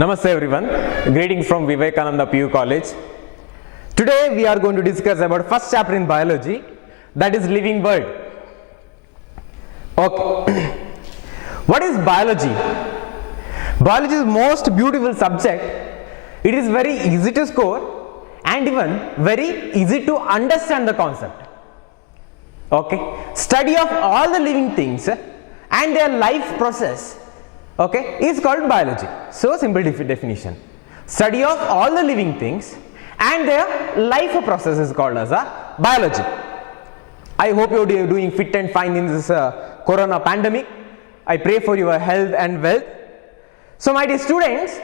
Namaste everyone, greetings from Vivekananda PU College. Today we are going to discuss about first chapter in biology, that is living world. Okay. What is biology? Biology is most beautiful subject. It is very easy to score and even very easy to understand the concept. Okay. Study of all the living things and their life process, okay, is called biology. So simple definition. Study of all the living things and their life process is called as a biology. I hope you are doing fit and fine in this corona pandemic. I pray for your health and wealth. So my dear students,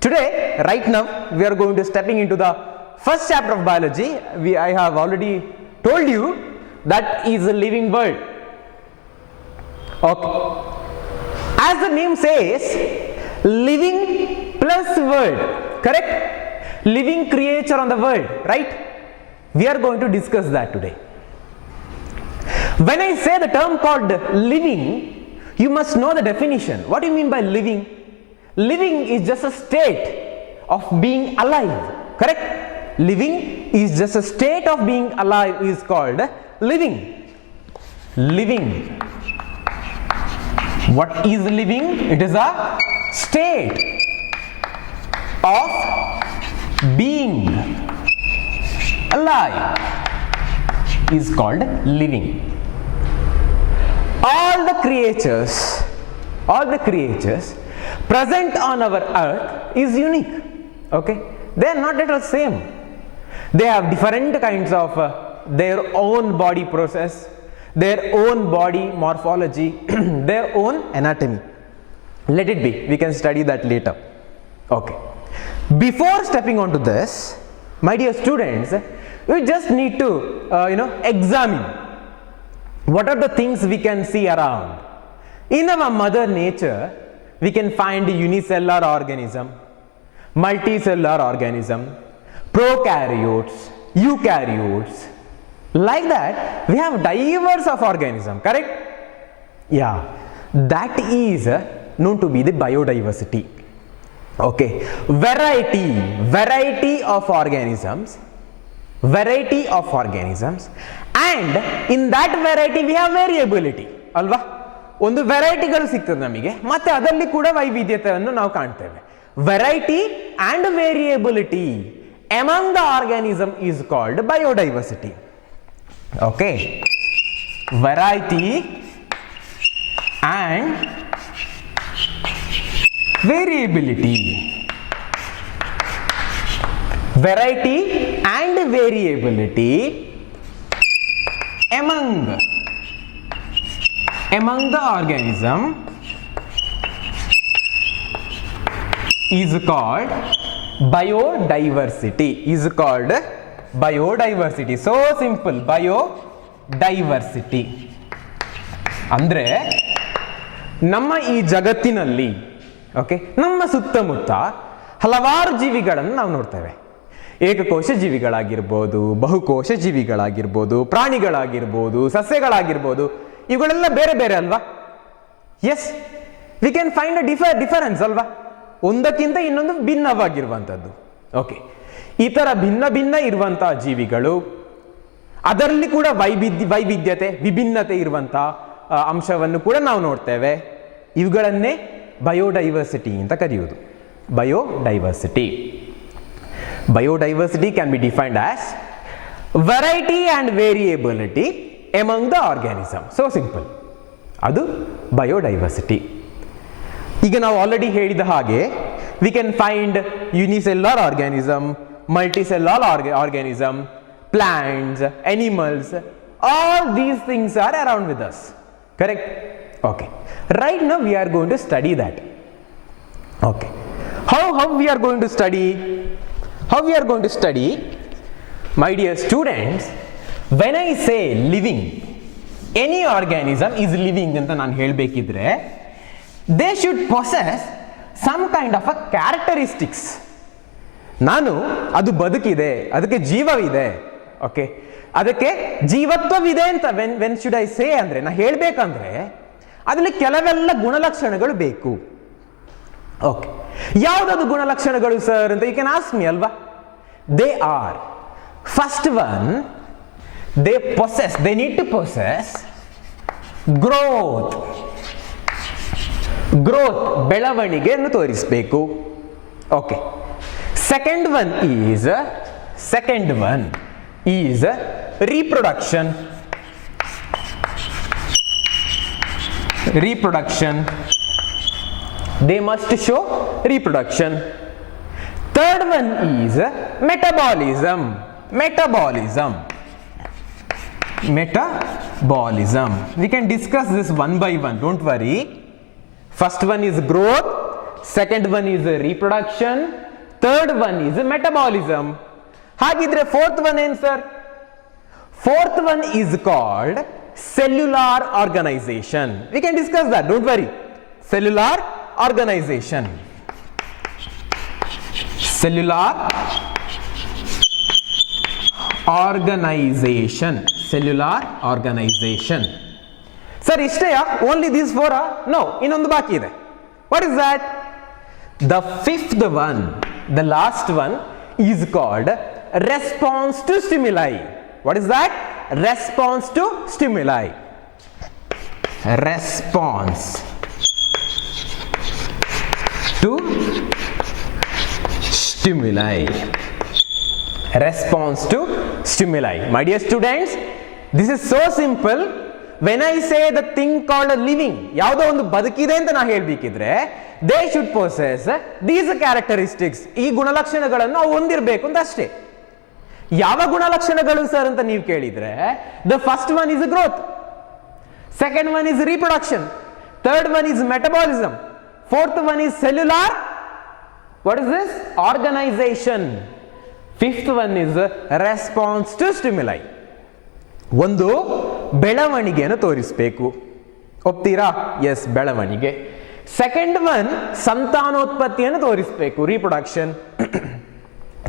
today right now we are going to stepping into the first chapter of biology. I have already told you that is a living world. Okay. As the name says, living plus world, correct? Living creature on the world, right? We are going to discuss that today. When I say the term called living, you must know the definition. What do you mean by living? Living is just a state of being alive, correct? Living is just a state of being alive is called living. Living. What is living? It is a state of being alive is called living. All the creatures present on our earth is unique. Okay, they are not at all same. They have different kinds of their own body process, their own body morphology, their own anatomy. Let it be, we can study that later. Okay. Before stepping on to this, my dear students, we just need to examine what are the things we can see around. In our mother nature, we can find unicellular organism, multicellular organism, prokaryotes, eukaryotes. Like that, we have diverse of organism, correct? Yeah, that is known to be the biodiversity. Okay, variety of organisms, and in that variety we have variability, alva? ಒಂದು ವೆರೈಟಿಗಳು ಸಿಗ್ತದೆ ನಮಗೆ, ಮತ್ತೆ ಅದರಲ್ಲಿ ಕೂಡ ವೈವಿಧ್ಯತೆಯನ್ನು ನಾವು ಕಾಣ್ತೇವೆ. Variety and variability among the organism is called biodiversity. Okay, variety and variability. Variety and variability among the organism is called biodiversity. Biodiversity. So simple, biodiversity. ಅಂದ್ರೆ ನಮ್ಮ ಈ ಜಗತ್ತಿನಲ್ಲಿ, ಓಕೆ, ನಮ್ಮ ಸುತ್ತಮುತ್ತ ಹಲವಾರು ಜೀವಿಗಳನ್ನು ನಾವು ನೋಡ್ತೇವೆ. ಏಕಕೋಶ ಜೀವಿಗಳಾಗಿರ್ಬೋದು, ಬಹುಕೋಶ ಜೀವಿಗಳಾಗಿರ್ಬೋದು, ಪ್ರಾಣಿಗಳಾಗಿರ್ಬೋದು, ಸಸ್ಯಗಳಾಗಿರ್ಬೋದು, ಇವುಗಳೆಲ್ಲ ಬೇರೆ ಬೇರೆ ಅಲ್ವಾ? Yes, we can find a difference ಅಲ್ವಾ? ಒಂದಕ್ಕಿಂತ ಇನ್ನೊಂದು ಭಿನ್ನವಾಗಿರುವಂಥದ್ದು. ಓಕೆ, ಈ ಥರ ಭಿನ್ನ ಇರುವಂತಹ ಜೀವಿಗಳು, ಅದರಲ್ಲಿ ಕೂಡ ವೈವಿಧ್ಯತೆ, ವಿಭಿನ್ನತೆ ಇರುವಂತಹ ಅಂಶವನ್ನು ಕೂಡ ನಾವು ನೋಡ್ತೇವೆ. ಇವುಗಳನ್ನೇ ಬಯೋಡೈವರ್ಸಿಟಿ ಅಂತ ಕರೆಯುವುದು. Biodiversity can be defined as variety and variability among the organism. So simple. ಅದು biodiversity. ಈಗ ನಾವು ಆಲ್ರೆಡಿ ಹೇಳಿದ ಹಾಗೆ we can find unicellular organism, multicellular organism, plants, animals, all these things are around with us, correct? Okay, right now we are going to study that. Okay, how we are going to study, my dear students, when I say living, any organism is living anta ನಾನು ಹೇಳಬೇಕಿದ್ರೆ they should possess some kind of a characteristics. ನಾನು ಅದು ಬದುಕಿದೆ, ಅದಕ್ಕೆ ಜೀವವಿದೆ, okay, ಅದಕ್ಕೆ ಜೀವತ್ವವಿದೆ ಅಂತ when should I say ಅಂದ್ರೆ ನಾ ಹೇಳಬೇಕಂದ್ರೆ ಅದರಲ್ಲಿ ಕೆಲವೆಲ್ಲ ಗುಣಲಕ್ಷಣಗಳು ಬೇಕು. ಓಕೆ, ಯಾವುದದು ಗುಣಲಕ್ಷಣಗಳು ಸರ್ ಅಂತ ಯು ಕ್ಯಾನ್ ಆಸ್ಕ್ ಮಿ ಅಲ್ವಾ. They R, first one, they need to possess growth, ಬೆಳವಣಿಗೆಯನ್ನು ತೋರಿಸಬೇಕು. Okay. Second one is reproduction. They must show reproduction. Third one is metabolism. We can discuss this one by one, don't worry. First one is growth, second one is reproduction, third one is metabolism. Hagidre fourth one ಏನು sir? Fourth one is called cellular organization. We can discuss that, don't worry. Cellular organization. Sir, ishtaya? Only these four? No, ಇನ್ನೊಂದು ಬಾಕಿ ಇದೆ. What is that? The fifth one, the last one, is called response to stimuli. What is that? Response to stimuli. Response to stimuli. My dear students, this is so simple. When I say the thing called a living, ಯಾವುದೋ ಒಂದು ಬದುಕಿದೆ ಅಂತ ನಾ ಹೇಳಬೇಕಿದ್ರೆ they should possess these characteristics. ಈ ಗುಣಲಕ್ಷಣಗಳನ್ನು ಅವು ಹೊಂದಿರಬೇಕು ಅಂತ ಅಷ್ಟೇ. ಯಾವ ಗುಣಲಕ್ಷಣಗಳು ಸರ್ ಅಂತ ನೀವು ಕೇಳಿದ್ರೆ, the first one is growth, second one is reproduction, third one is metabolism, fourth one is cellular, what is this? Organization, fifth one is response to stimuli. ಒಂದು ಬೆಳವಣಿಗೆಯನ್ನು ತೋರಿಸಬೇಕು. ಒಪ್ತೀರಾ? ಎಸ್, ಬೆಳವಣಿಗೆ. ಸೆಕೆಂಡ್ ಒನ್ ಸಂತಾನೋತ್ಪತ್ತಿಯನ್ನು ತೋರಿಸಬೇಕು, reproduction.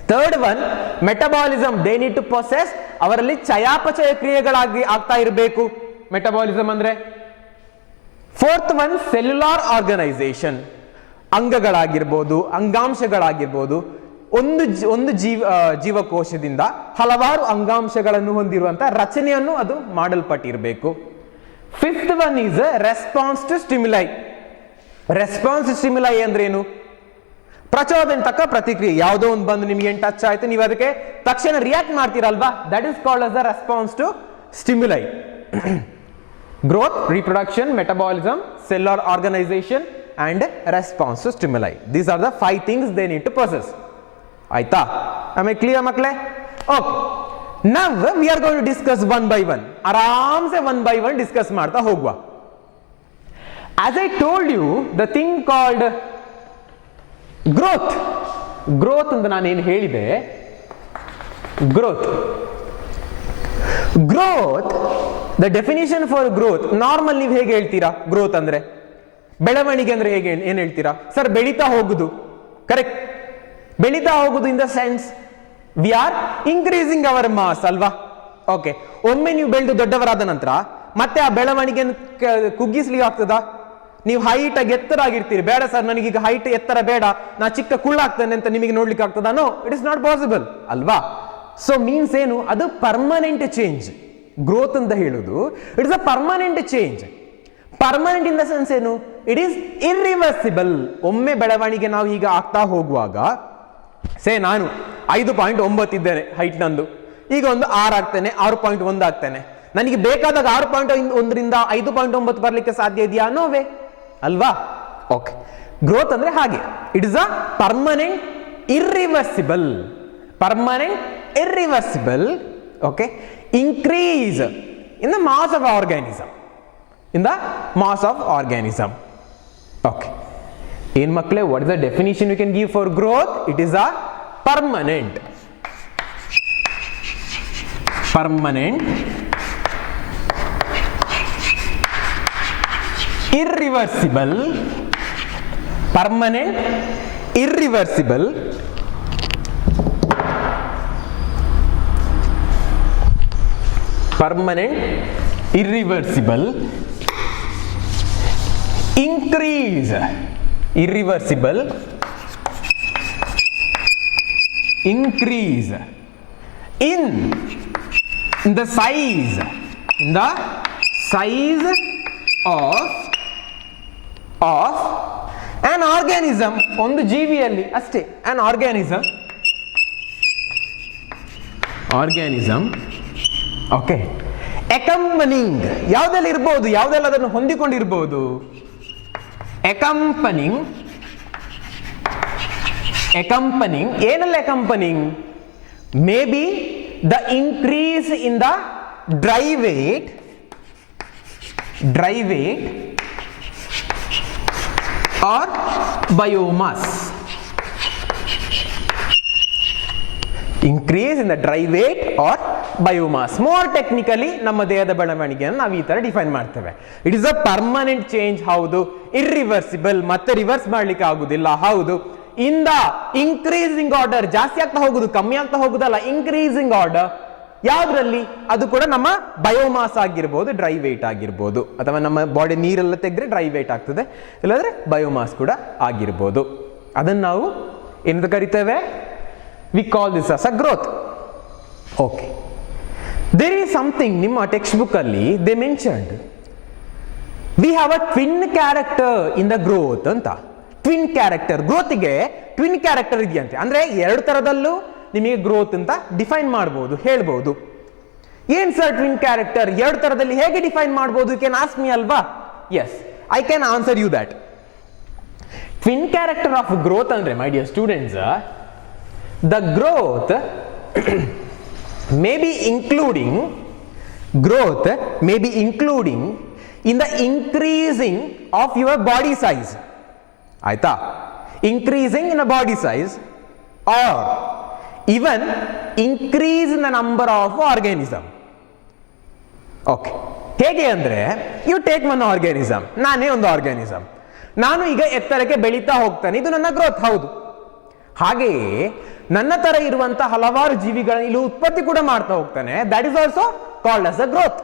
Third one metabolism, they need to possess, ಅವರಲ್ಲಿ ಚಯಾಪಚಯ ಕ್ರಿಯೆಗಳಾಗಿ ಆಗ್ತಾ ಇರಬೇಕು, ಮೆಟಬಾಲಿಸಮ್ ಅಂದ್ರೆ. ಫೋರ್ತ್ ಒನ್ ಸೆಲ್ಯುಲಾರ್ ಆರ್ಗನೈಸೇಷನ್, ಅಂಗಗಳಾಗಿರ್ಬೋದು, ಅಂಗಾಂಶಗಳಾಗಿರ್ಬೋದು, ಒಂದು ಜೀವಕೋಶದಿಂದ ಹಲವಾರು ಅಂಗಾಂಶಗಳನ್ನು ಹೊಂದಿರುವಂತಹ ರಚನೆಯನ್ನು ಅದು ಮಾಡಲ್ಪಟ್ಟಿರಬೇಕು. Fifth one is response to stimuli. Response stimuli ಅಂದ್ರೆ ಏನು? ಪ್ರಚೋದನೆ ತಕ್ಕ ಪ್ರತಿಕ್ರಿಯೆ. ಯಾವುದೋ ಒಂದು ಬಂದು ನಿಮ್ಗೆ ಏನು ಟಚ್ ಆಯ್ತು, ನೀವು ಅದಕ್ಕೆ ತಕ್ಷಣ ರಿಯಾಕ್ಟ್ ಮಾಡ್ತೀರಲ್ವಾ, that is called as the response to stimuli. Growth, reproduction, metabolism, cellular organization and response to stimuli. These are the 5 things they need to possess. ಆಯ್ತಾ? Am I clear ಮಕ್ಕಳೇ? Okay. Now we are going to discuss one by one. ಆರಾಮ್ಸೆ one by one discuss ಮಾಡ್ತಾ ಹೋಗುವ. As I told you, the thing called growth ಅಂತ ನಾನೇನು ಹೇಳಿದೆ, growth, the definition for growth, normal ನೀವು ಹೇಗೆ ಹೇಳ್ತೀರಾ? ಗ್ರೋತ್ ಅಂದ್ರೆ ಬೆಳವಣಿಗೆ ಅಂದ್ರೆ ಹೇಗೆ ಏನ್ ಹೇಳ್ತೀರಾ ಸರ್? ಬೆಳೀತಾ ಹೋಗುದು, ಕರೆಕ್ಟ್. ಬೆಳೀತಾ ಹೋಗುದು in the sense we are increasing our mass ಅಲ್ವಾ? ಓಕೆ. ಒಮ್ಮೆ ನೀವು ಬೆಳೆದು ದೊಡ್ಡವರಾದ ನಂತರ ಮತ್ತೆ ಆ ಬೆಳವಣಿಗೆಯನ್ನು ಕುಗ್ಗಿಸ್ಲಿಕ್ಕೆ ಆಗ್ತದಾ? ನೀವು ಹೈಟ್ ಆಗಿ ಎತ್ತರ ಆಗಿರ್ತೀರಿ, ಬೇಡ ಸರ್ ನನಗೀಗ ಹೈಟ್ ಎತ್ತರ ಬೇಡ, ನಾ ಚಿಕ್ಕ ಕುಳ್ಳಾಗ್ತೇನೆ ಅಂತ ನಿಮಗೆ ನೋಡ್ಲಿಕ್ಕೆ ಆಗ್ತದಾ? No, it is not possible ಅಲ್ವಾ? ಸೊ ಮೀನ್ಸ್ ಏನು? ಅದು ಪರ್ಮನೆಂಟ್ ಚೇಂಜ್. ಗ್ರೋತ್ ಅಂತ ಹೇಳುದು it is a permanent change. Permanent in the sense ಏನು? It is irreversible. ಒಮ್ಮೆ ಬೆಳವಣಿಗೆ ನಾವು ಈಗ ಆಗ್ತಾ ಹೋಗುವಾಗ, ನಾನು 5.9 ಇದ್ದೇನೆ ಹೈಟ್ ನಂದು, ಈಗ ಒಂದು 6 ಆಗ್ತೇನೆ, 6.1 ಆಗ್ತೇನೆ. ನನಗೆ ಬೇಕಾದಾಗ 6.1ರಿಂದ 5.9 ಬರ್ಲಿಕ್ಕೆ ಸಾಧ್ಯ ಇದೆಯಾ? ನೋವೇ ಅಲ್ವಾ? ಓಕೆ. ಗ್ರೋತ್ ಅಂದ್ರೆ ಹಾಗೆ, it is a permanent irreversible. Okay. increase in the mass of organism, okay. In makle, what is the definition you can give for growth? It is a permanent, irreversible, increase, increase in the size of an organism, ಒಂದು ಜೀವಿಯಲ್ಲಿ ಅಷ್ಟೇ, an organism, okay, accompanying ಯಾವುದೆಲ್ಲ ಇರ್ಬೋದು, ಯಾವುದೆಲ್ಲ ಅದನ್ನು ಹೊಂದಿಕೊಂಡಿರ್ಬೋದು, accompanying ಏನಲ್ಲ accompanying, maybe the increase in the dry weight or biomass, increase in the dry weight or biomass. More technically ನಮ್ಮ ದೇಹದ ಬೆಳವಣಿಗೆಯನ್ನು ನಾವು ಈ ತರ ಡಿಫೈನ್ ಮಾಡ್ತೇವೆ. It is a permanent change, ಹೌದು. ಇರ್ರಿವರ್ಸಿಬಲ್, ಮತ್ತೆ ರಿವರ್ಸ್ ಮಾಡ್ಲಿಕ್ಕೆ ಆಗುದಿಲ್ಲ, ಹೌದು. ಇನ್ ದ ಇನ್ಕ್ರೀಸಿಂಗ್ ಆರ್ಡರ್, ಜಾಸ್ತಿ ಆಗ್ತಾ ಹೋಗುದು, ಕಮ್ಮಿ ಆಗ್ತಾ ಹೋಗುದಲ್ಲ, ಇನ್ಕ್ರೀಸಿಂಗ್ ಆರ್ಡರ್ ಯಾವ್ದ್ರಲ್ಲಿ, ಅದು ಕೂಡ ನಮ್ಮ ಬಯೋಮಾಸ್ ಆಗಿರ್ಬೋದು, ಡ್ರೈ ವೇಟ್ ಆಗಿರ್ಬೋದು, ಅಥವಾ ನಮ್ಮ ಬಾಡಿ ನೀರೆಲ್ಲ ತೆಗೆದ್ರೆ ಡ್ರೈ ವೇಟ್ ಆಗ್ತದೆ, ಇಲ್ಲಾಂದ್ರೆ ಬಯೋಮಾಸ್ ಕೂಡ ಆಗಿರ್ಬೋದು. ಅದನ್ನು ನಾವು ಏನಂತ ಕರಿತೇವೆ, we call this as a growth. Okay, there is something, ನಿಮ್ಮ ಟೆಕ್ಸ್ಟ್ ಬುಕ್ ಅಲ್ಲಿ they mentioned we have a twin character in the growth ಅಂತ. ಟ್ವಿನ್ ಕ್ಯಾರೆಕ್ಟರ್, ಗ್ರೋತ್ಗೆ ಟ್ವಿನ್ ಕ್ಯಾರೆಕ್ಟರ್ ಇದೆಯಂತೆ. ಅಂದ್ರೆ ಎರಡು ತರದಲ್ಲೂ ನಿಮಗೆ ಗ್ರೋತ್ ಅಂತ ಡಿಫೈನ್ ಮಾಡಬಹುದು, ಹೇಳ್ಬಹುದು. ಏನ್ ಸರ್ ಟ್ವಿನ್ ಕ್ಯಾರೆಕ್ಟರ್, ಎರಡು ತರದಲ್ಲಿ ಹೇಗೆ ಡಿಫೈನ್ ಮಾಡಬಹುದು, ಯು ಕ್ಯಾನ್ ಆಸ್ಕ್ ಮೀ ಅಲ್ವಾ? Yes, I can answer you that. Twin character of growth ಅಂದ್ರೆ, my dear students, the growth may be including in the increasing of your body size, ಆಯ್ತಾ? increasing in a body size or even increase in the number of organism. okay, ಹೇಗೆ ಅಂದ್ರೆ, you take one organism, ನಾನೇ ಒಂದು organism, ನಾನು ಈಗ ಎತ್ತರಕ್ಕೆ ಬೆಳೀತಾ ಹೋಗ್ತಾನೆ, ಇದು ನನ್ನ ಗ್ರೋತ್, ಹೌದು. ಹಾಗೆಯೇ ನನ್ನ ತರ ಇರುವಂತಹ ಹಲವಾರು ಜೀವಿಗಳನ್ನು ಇಲ್ಲಿ ಉತ್ಪತ್ತಿ ಕೂಡ ಮಾಡ್ತಾ ಹೋಗ್ತಾನೆ, that is also called as a growth.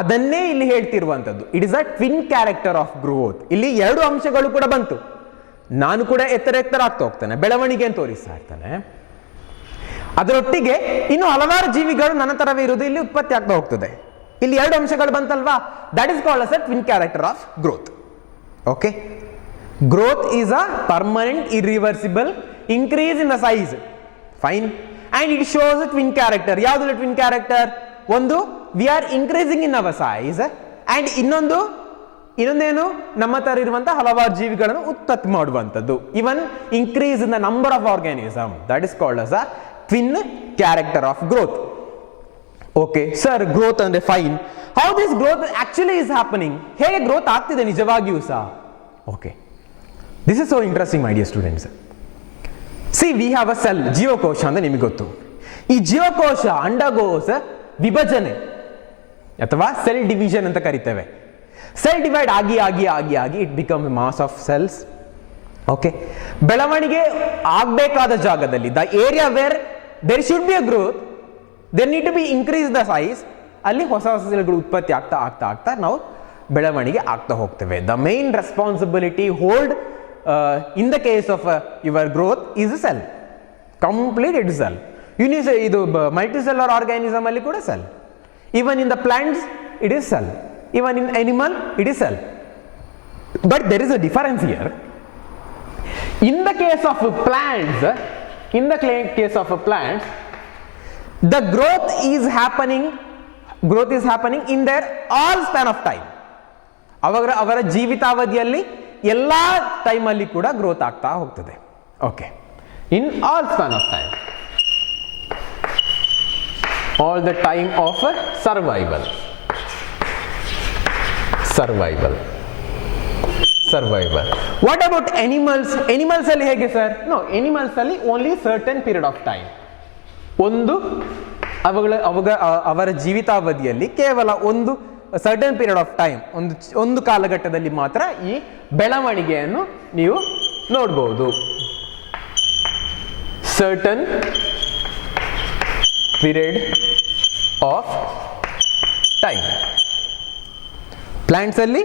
ಅದನ್ನೇ ಇಲ್ಲಿ ಹೇಳ್ತಿರುವಂತದ್ದು, it is a twin character of growth. ಇಲ್ಲಿ ಎರಡು ಅಂಶಗಳು ಕೂಡ ಬಂತು, ನಾನು ಕೂಡ ಎತ್ತರ ಆಗ್ತಾ ಹೋಗ್ತಾನೆ, ಬೆಳವಣಿಗೆಯನ್ನು ತೋರಿಸ್ತಾ ಇರ್ತಾನೆ, ಅದರೊಟ್ಟಿಗೆ ಇನ್ನು ಹಲವಾರು ಜೀವಿಗಳು ನನ್ನ ತರವೇ ಇರುವುದು ಇಲ್ಲಿ ಉತ್ಪತ್ತಿ ಆಗ್ತಾ ಹೋಗ್ತದೆ. ಇಲ್ಲಿ ಎರಡು ಅಂಶಗಳು ಬಂತಲ್ವಾ, that is called as a twin character of growth. Okay, growth is a permanent irreversible increase in the size, fine, and it shows a twin character. ಯಾವುದು twin character? ಒಂದು, we are increasing in our size, and ಇನ್ನೊಂದೇನು, ನಮ್ಮ ತರ ಇರುವಂತಹ ಹಲವಾರು ಜೀವಿಗಳನ್ನು ಉತ್ಪತ್ತಿ ಮಾಡುವಂತದ್ದು, ಇವನ್ increase in the number of organism, that is called as a twin character of growth. okay sir, growth ಅಂದ್ರೆ fine, how this growth actually is happening, ಹೇಗೆ growth ಆಗ್ತಿದೆ ನಿಜವಾಗಿಯೂ ಸಹ? okay, this is so interesting, my dear students. see, we have a cell, ಜೀವಕೋಶ ಅಂತ ನಿಮಗೆ ಗೊತ್ತು. ಈ ಜೀವಕೋಶ ಅಂಡಕೋಶ ವಿಭಜನೆ ಅಥವಾ ಸೆಲ್ ಡಿವಿಷನ್ ಅಂತ ಕರಿತೇವೆ. ಸೆಲ್ ಡಿವೈಡ್ ಆಗಿ it become mass of cells. Okay, ಬೆಳವಣಿಗೆ ಆಗಬೇಕಾದ ಜಾಗದಲ್ಲಿ, the area where there should be a growth, there need to be increase the size, ಅಲ್ಲಿ ಹೊಸ ಸೆಲ್ಗಳು ಉತ್ಪತ್ತಿ ಆಗ್ತಾ ನಾವು ಬೆಳವಣಿಗೆ ಆಗ್ತಾ ಹೋಗ್ತೇವೆ. The main responsibility hold in the case of your growth is a cell, complete it is cell. ಇದು multicellular organism ಅಲ್ಲಿ ಕೂಡ cell, even in the plants it is cell, even in animal it is cell. but there is a difference here. in the case of plants, the growth is happening in their all span of time. ಅವರ ಜೀವಿತಾವಧಿಯಲ್ಲಿ ಎಲ್ಲಾ time ಅಲ್ಲಿ ಕೂಡ growth ಆಗ್ತಾ ಹೋಗ್ತದೆ. Okay, in all span of time, all the time of survival. What about animals? Animals ಅಲ್ಲಿ ಹೇಗೆ sir? No, animals ಅಲ್ಲಿ only certain period of time, ಅವರ ಜೀವಿತಾವಧಿಯಲ್ಲಿ ಕೇವಲ ಒಂದು ಸರ್ಟನ್ ಪೀರಿಯಡ್ ಆಫ್ ಟೈಮ್, ಒಂದು ಕಾಲಘಟ್ಟದಲ್ಲಿ ಮಾತ್ರ ಈ ಬೆಳವಣಿಗೆಯನ್ನು ನೀವು ನೋಡಬಹುದು. Certain period of time. Plants ಅಲ್ಲಿ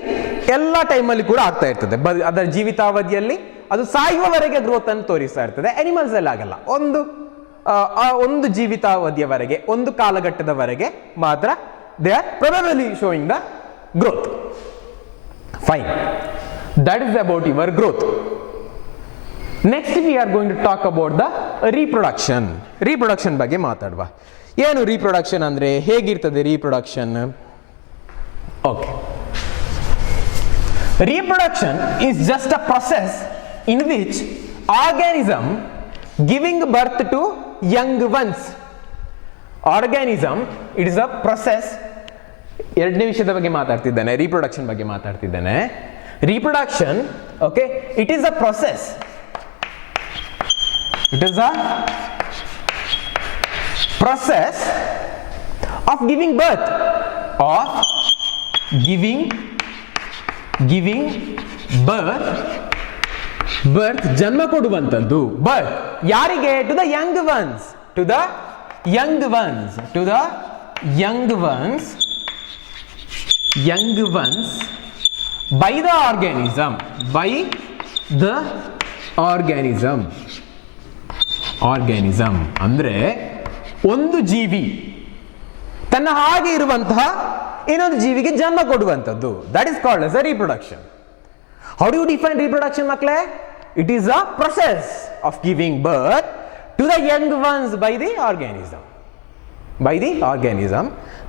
ಎಲ್ಲ ಟೈಮಲ್ಲಿ ಕೂಡ ಆಗ್ತಾ ಇರ್ತದೆ, ಅದರ ಜೀವಿತಾವಧಿಯಲ್ಲಿ ಅದು ಸಾಯುವವರೆಗೆ ಗ್ರೋತ್ ಅನ್ನು ತೋರಿಸ್ತಾ ಇರ್ತದೆ. ಅನಿಮಲ್ಸ್ ಅಲ್ಲಿ ಆಗಲ್ಲ, ಒಂದು ಜೀವಿತಾವಧಿಯವರೆಗೆ, ಒಂದು ಕಾಲಘಟ್ಟದವರೆಗೆ ಮಾತ್ರ they are probably showing the growth. Fine, that is about your growth. Next we are going to talk about the reproduction. Reproduction ಬಗ್ಗೆ ಮಾತಾಡುವ. ಏನು ರೀಪ್ರೊಡಕ್ಷನ್ ಅಂದ್ರೆ, ಹೇಗಿರ್ತದೆ reproduction? Okay, reproduction is just a process in which organism giving birth to young ones. Organism, it is a process. ಎರಡನೇ ವಿಷಯದ ಬಗ್ಗೆ ಮಾತಾಡ್ತಿದ್ದೇನೆ, reproduction ಬಗ್ಗೆ ಮಾತಾಡ್ತಿದ್ದೇನೆ. Reproduction, okay, it is a process. It is a process of giving birth, of giving birth, ಜನ್ಮ ಕೊಡುವಂತದ್ದು. Birth ಯಾರಿಗೆ? To the young ones, to the young ones, to the young ones, young ones by the organism, by the organism. Organism ಅಂದ್ರೆ ಒಂದು ಜೀವಿ ತನ್ನ ಹಾಗೆ ಇರುವಂತಹ ಇನ್ನೊಂದು ಜೀವಿಗೆ ಜನ್ಮ ಕೊಡುವಂಥದ್ದು. That is called as a reproduction. How do you define reproduction, ಮಕ್ಕಳೇ? It is a process of giving birth to the young ones by the organism. By the organism.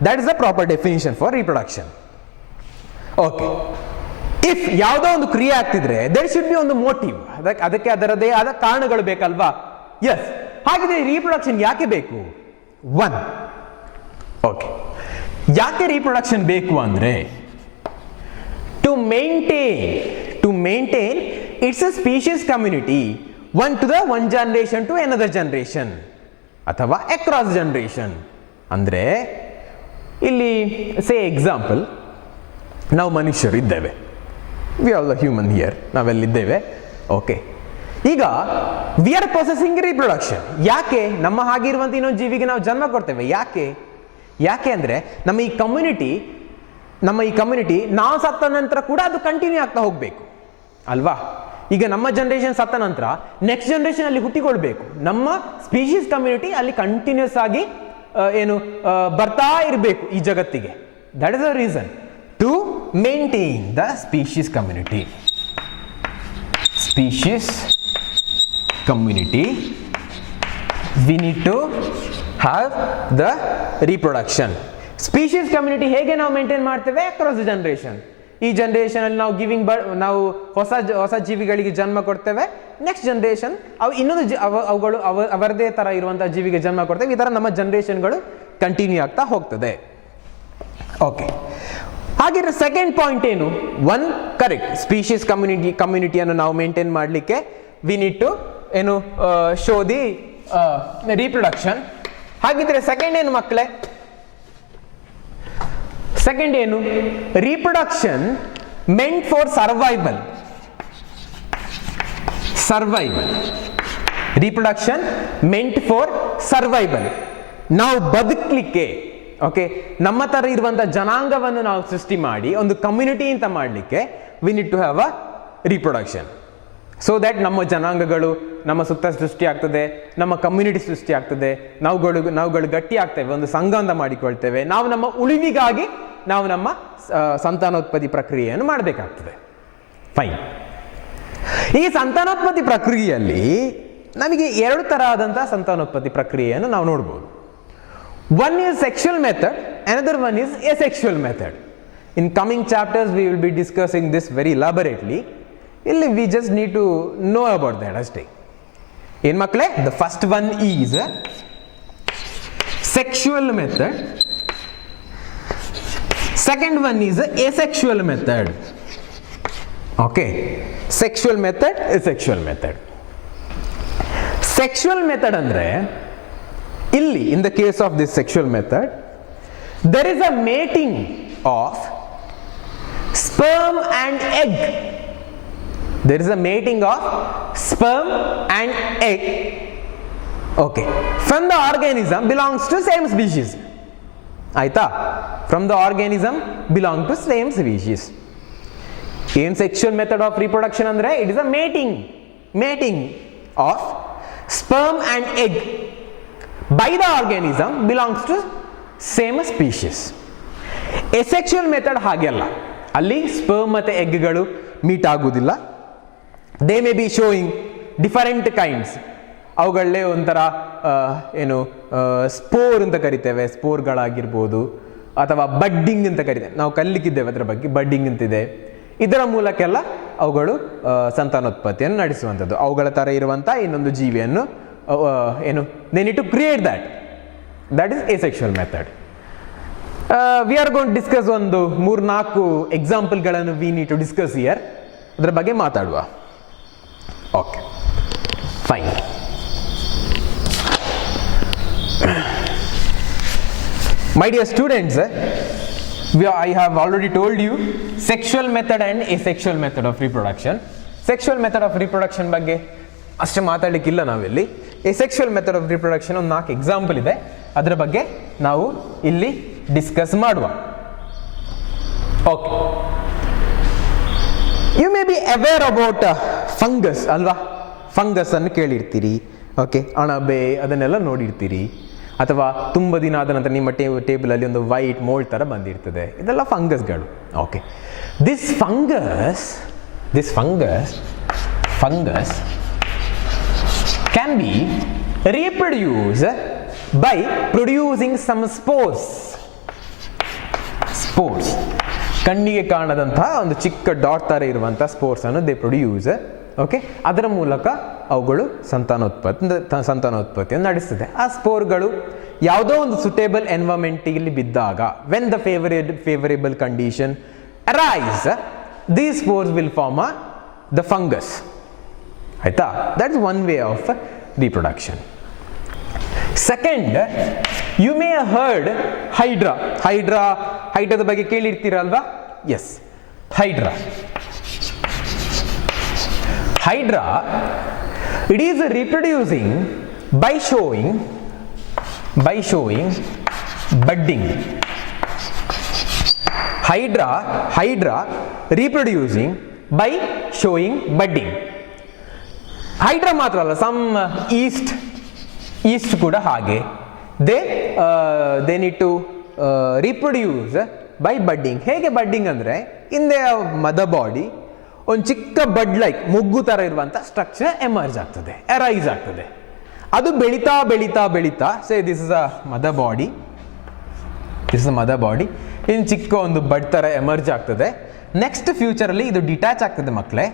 That is the proper definition for reproduction. Okay. If ಯಾವುದೋ ಒಂದು ಕ್ರಿಯೆ ಆಗ್ತಿದ್ರೆ there should be ಒಂದು motive, ಅದಕ್ಕೆ ಅದರದೇ ಆದ ಕಾರಣಗಳು ಬೇಕಲ್ವಾ? ಎಸ್. ಹಾಗಿದ್ರೆ ರೀಪ್ರೊಡಕ್ಷನ್ ಯಾಕೆ ಬೇಕು? ಒನ್, ಓಕೆ, ಯಾಕೆ ರೀಪ್ರೊಡಕ್ಷನ್ ಬೇಕು ಅಂದ್ರೆ, to maintain its a species community one generation to another generation, ಅಥವಾ ಅಕ್ರಾಸ್ ಜನರೇಷನ್. ಅಂದ್ರೆ ಇಲ್ಲಿ ಸೇ ಎಕ್ಸಾಂಪಲ್, ನಾವು ಮನುಷ್ಯರು ಇದ್ದೇವೆ, we are the human here, ನಾವೆಲ್ಲಿದ್ದೇವೆ. ಓಕೆ, ಈಗ ವಿ ಆರ್ ಪ್ರೊಸೆಸಿಂಗ್ ರೀಪ್ರೊಡಕ್ಷನ್. ಯಾಕೆ? ನಮ್ಮ ಹಾಗಿರುವಂತ ಇನ್ನೊಂದು ಜೀವಿಗೆ ನಾವು ಜನ್ಮ ಕೊಡ್ತೇವೆ. ಯಾಕೆ ಅಂದ್ರೆ ನಮ್ಮ ಈ ಕಮ್ಯುನಿಟಿ ನಾವು ಸತ್ತ ನಂತರ ಕೂಡ ಅದು ಕಂಟಿನ್ಯೂ ಆಗ್ತಾ ಹೋಗ್ಬೇಕು ಅಲ್ವಾ? ಈಗ ನಮ್ಮ ಜನರೇಷನ್ ಸತ್ತ ನಂತರ ನೆಕ್ಸ್ಟ್ ಜನರೇಷನ್ ಅಲ್ಲಿ ಹುಟ್ಟಿಕೊಳ್ಬೇಕು. ನಮ್ಮ ಸ್ಪೀಶೀಸ್ ಕಮ್ಯುನಿಟಿ ಅಲ್ಲಿ ಕಂಟಿನ್ಯೂಸ್ ಆಗಿ ಬರ್ತಾ ಇರಬೇಕು ಈ ಜಗತ್ತಿಗೆ. That is the reason to maintain the species community. we need to have the reproduction. Species community ಹೇಗೆ ನಾವು ಮೇಂಟೈನ್ ಮಾಡ್ತೇವೆ? Across generation. ಈ ಜನರೇಷನ್ ಅಲ್ಲಿ ನಾವು ನಾವು ಹೊಸ ಜೀವಿಗಳಿಗೆ ಜನ್ಮ ಕೊಡ್ತೇವೆ. ನೆಕ್ಸ್ಟ್ ಜನರೇಷನ್ ಅವುಗಳು ಅವರದೇ ತರ ಇರುವಂತಹ ಜೀವಿಗೆ ಜನ್ಮ ಕೊಡ್ತೇವೆ. ಈ ತರ ನಮ್ಮ ಜನರೇಷನ್ಗಳು ಕಂಟಿನ್ಯೂ ಆಗ್ತಾ ಹೋಗ್ತದೆ. ಓಕೆ, ಹಾಗಿದ್ರೆ ಸೆಕೆಂಡ್ ಪಾಯಿಂಟ್ ಏನು? ಒನ್, ಕರೆಕ್ಟ್, ಸ್ಪೀಶೀಸ್ ಕಮ್ಯುನಿಟಿಯನ್ನು ನಾವು ಮೇಂಟೈನ್ ಮಾಡಲಿಕ್ಕೆ we need to show the reproduction. ಹಾಗಿದ್ರೆ ಸೆಕೆಂಡ್ ಏನು ಮಕ್ಕಳೇ? ಸೆಕೆಂಡ್ ಏನು? Reproduction meant for survival. Reproduction meant for survival. ನಾವು ಬದುಕಲಿಕ್ಕೆ, ಓಕೆ, ನಮ್ಮ ತರ ಇರುವಂತಹ ಜನಾಂಗವನ್ನು ನಾವು ಸೃಷ್ಟಿ ಮಾಡಿ ಒಂದು ಕಮ್ಯುನಿಟಿ ಅಂತ ಮಾಡಲಿಕ್ಕೆ we need to have a reproduction. So that ನಮ್ಮ ಜನಾಂಗಗಳು ನಮ್ಮ ಸುತ್ತ ಸೃಷ್ಟಿ ಆಗ್ತದೆ, ನಮ್ಮ ಕಮ್ಯುನಿಟಿ ಸೃಷ್ಟಿ ಆಗ್ತದೆ, ನಾವುಗಳು ಗಟ್ಟಿ ಆಗ್ತೇವೆ, ಒಂದು ಸಂಘ ಅಂತ ಮಾಡಿಕೊಳ್ತೇವೆ. ನಾವು ನಮ್ಮ ಉಳಿವಿಗಾಗಿ ನಾವು ನಮ್ಮ ಸಂತಾನೋತ್ಪತ್ತಿ ಪ್ರಕ್ರಿಯೆಯನ್ನು ಮಾಡಬೇಕಾಗ್ತದೆ. ಫೈನ್. ಈ ಸಂತಾನೋತ್ಪತ್ತಿ ಪ್ರಕ್ರಿಯೆಯಲ್ಲಿ ನಮಗೆ ಎರಡು ತರಹದಂತಹ ಸಂತಾನೋತ್ಪತ್ತಿ ಪ್ರಕ್ರಿಯೆಯನ್ನು ನಾವು ನೋಡ್ಬೋದು. One is sexual method, another one is asexual method. In coming chapters we will be discussing this very elaborately. We just need to know about that ಅಷ್ಟೇ. ಏನ್ ಮಕ್ಕಳೇ? The first one is sexual method. Second one is asexual method. Okay, sexual method, asexual method. Sexual method ಅಂದ್ರೆ ಇಲ್ಲಿ in the case of this sexual method there is a mating of sperm and egg. There is a mating of sperm and egg, okay, from the organism belongs to same species. ಆಯ್ತಾ? from the organism belong to same species. In sexual method of reproduction andre, it is a mating of sperm and egg by the organism belongs to same species. Asexual method ಹಾಗೆ ಅಲ್ಲ, ಅಲ್ಲಿ sperm ಮತ್ತು ಎಗ್ಗಳು meet ಆಗುವುದಿಲ್ಲ. They may be showing different kinds. ಅವುಗಳಲ್ಲೇ ಒಂಥರ ಏನು spore ಅಂತ ಕರಿತೇವೆ, ಸ್ಪೋರ್ಗಳಾಗಿರ್ಬೋದು, ಅಥವಾ ಬಡ್ಡಿಂಗ್ ಅಂತ ಕರಿತೇವೆ, ನಾವು ಕಲಿಲಿಕ್ಕಿದ್ದೇವೆ ಅದರ ಬಗ್ಗೆ. ಬಡ್ಡಿಂಗ್ ಅಂತಿದೆ. ಇದರ ಮೂಲಕ್ಕೆಲ್ಲ ಅವುಗಳು ಸಂತಾನೋತ್ಪತ್ತಿಯನ್ನು ನಡೆಸುವಂಥದ್ದು. ಅವುಗಳ ಥರ ಇರುವಂಥ ಇನ್ನೊಂದು ಜೀವಿಯನ್ನು ಏನು they need to create that is asexual method. We are going to discuss ಒಂದು 3-4 ಎಕ್ಸಾಂಪಲ್ಗಳನ್ನು we need to discuss here. ಅದರ ಬಗ್ಗೆ ಮಾತಾಡುವ. Okay, fine. My dear students, I have already told you sexual method and asexual method of reproduction. Sexual method of reproduction ಬಗ್ಗೆ ಅಷ್ಟೇ ಮಾತಾಡಲಿಕ್ಕಿಲ್ಲ ನಾವಿಲ್ಲಿ. asexual method of reproduction ಒಂದು 4 example ಇದೆ, ಅದರ ಬಗ್ಗೆ ನಾವು ಇಲ್ಲಿ ಡಿಸ್ಕಸ್ ಮಾಡುವ. Okay, you may be aware about fungus ಅಲ್ವಾ? ಫಂಗಸ್ ಅನ್ನು ಕೇಳಿರ್ತೀರಿ. ಓಕೆ, ಅಣಬೆ ಅದನ್ನೆಲ್ಲ ನೋಡಿರ್ತೀರಿ. ಅಥವಾ ತುಂಬ ದಿನ ಆದ ನಂತರ ನಿಮ್ಮ ಟೇಬಲಲ್ಲಿ ಒಂದು ವೈಟ್ ಮೋಲ್ಡ್ ಥರ ಬಂದಿರ್ತದೆ. ಇದೆಲ್ಲ ಫಂಗಸ್ಗಳು. Okay, this fungus can be reproduce by producing some spores. ಕಣ್ಣಿಗೆ ಕಾಣದಂತಹ ಒಂದು ಚಿಕ್ಕ ಡಾಟ್ ಥರ ಇರುವಂಥ ಸ್ಪೋರ್ಸನ್ನು ದೇ ಪ್ರೊಡ್ಯೂಸ್. ಓಕೆ, ಅದರ ಮೂಲಕ ಅವುಗಳು ಸಂತಾನೋತ್ಪತ್ತಿಯನ್ನು ನಡೆಸ್ತದೆ. ಆ ಸ್ಪೋರ್ಗಳು ಯಾವುದೋ ಒಂದು ಸುಟೇಬಲ್ ಎನ್ವೈರನ್ಮೆಂಟಿಗೆ ಬಿದ್ದಾಗ, when the favourable condition arise, these spores will form the fungus. ಆಯ್ತಾ? That is one way of reproduction. Second, you may have heard ಹೈಡ್ರಾದ ಬಗ್ಗೆ ಕೇಳಿರ್ತೀರಲ್ವಾ? Yes, hydra, it is reproducing by showing budding. Hydra reproducing by showing budding. Hydra ಮಾತ್ರ ಅಲ್ಲ, some yeast ಕೂಡ ಹಾಗೆ. They need to reproduce by budding. ಹೇಗೆ budding ಅಂದರೆ, in the mother body ಒಂದು ಚಿಕ್ಕ ಬಡ್ ಲೈಕ್ ಮೊಗ್ಗು ಥರ ಇರುವಂಥ ಸ್ಟ್ರಕ್ಚರ್ ಎಮರ್ಜ್ ಆಗ್ತದೆ, ಅರೈಸ್ ಆಗ್ತದೆ. ಅದು ಬೆಳೀತಾ say this is a mother body, ಇನ್ನು ಚಿಕ್ಕ ಒಂದು ಬಡ್ ಥರ ಎಮರ್ಜ್ ಆಗ್ತದೆ. ನೆಕ್ಸ್ಟ್ ಫ್ಯೂಚರಲ್ಲಿ ಇದು ಡಿಟ್ಯಾಚ್ ಆಗ್ತದೆ ಮಕ್ಕಳೇ.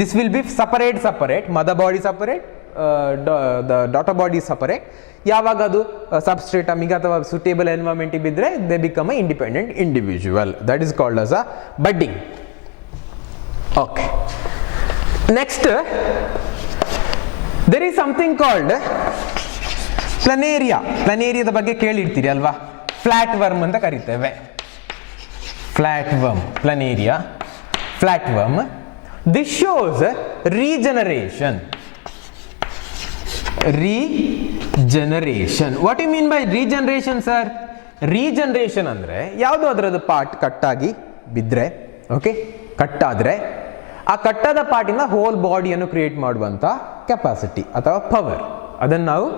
This will be separate, mother body separate, the daughter body separate. ಯಾವಾಗ ಅದು ಸಬ್ಸ್ಟ್ರೇಟಮಿಗೆ ಅಥವಾ ಸುಟೇಬಲ್ ಎನ್ವೈರನ್ಮೆಂಟಿಗೆ ಬಿದ್ದರೆ they become a independent individual. That is called as a budding. Okay, next there is something called ಪ್ಲನೇರಿಯಾದ ಬಗ್ಗೆ ಕೇಳಿರ್ತೀರಿ ಅಲ್ವಾ? ಫ್ಲಾಟ್ ವರ್ಮ್ ಅಂತ ಕರಿತೇವೆ. Flatworm, planaria, flatworm. This shows regeneration. What do you mean by regeneration, sir? Regeneration ಅಂದ್ರೆ ಯಾವುದೋ ಅದರದ್ದು part ಕಟ್ಟಾಗಿ ಬಿದ್ದರೆ, ಓಕೆ, ಕಟ್ಟಾದರೆ ಆ ಕಟ್ಟಾದ ಪಾರ್ಟಿಂದ ಹೋಲ್ ಬಾಡಿಯನ್ನು ಕ್ರಿಯೇಟ್ ಮಾಡುವಂಥ ಕೆಪಾಸಿಟಿ ಅಥವಾ ಪವರ್, ಅದನ್ನು ನಾವು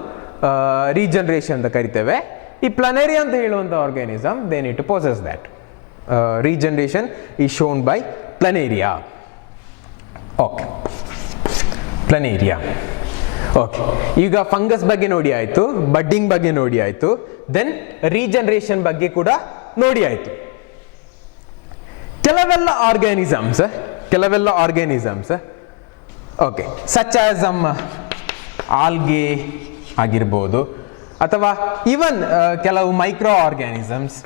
ರೀಜನರೇಷನ್ ಅಂತ ಕರಿತೇವೆ. ಈ ಪ್ಲನೇರಿಯಾ ಅಂತ ಹೇಳುವಂಥ organism they need to possess that. Regeneration is shown by planaria. Okay, planaria. Okay, ಈಗ ಫಂಗಸ್ ಬಗ್ಗೆ ನೋಡಿ ಆಯಿತು, ಬಡ್ಡಿಂಗ್ ಬಗ್ಗೆ ನೋಡಿ ಆಯಿತು, ದೆನ್ ರೀಜನರೇಷನ್ ಬಗ್ಗೆ ಕೂಡ ನೋಡಿ ಆಯಿತು. ಕೆಲವೆಲ್ಲ organisms okay, such as algae ಆಗಿರ್ಬೋದು, ಅಥವಾ ಈವನ್ ಕೆಲವು ಮೈಕ್ರೋ ಆರ್ಗ್ಯಾನಿಸಮ್ಸ್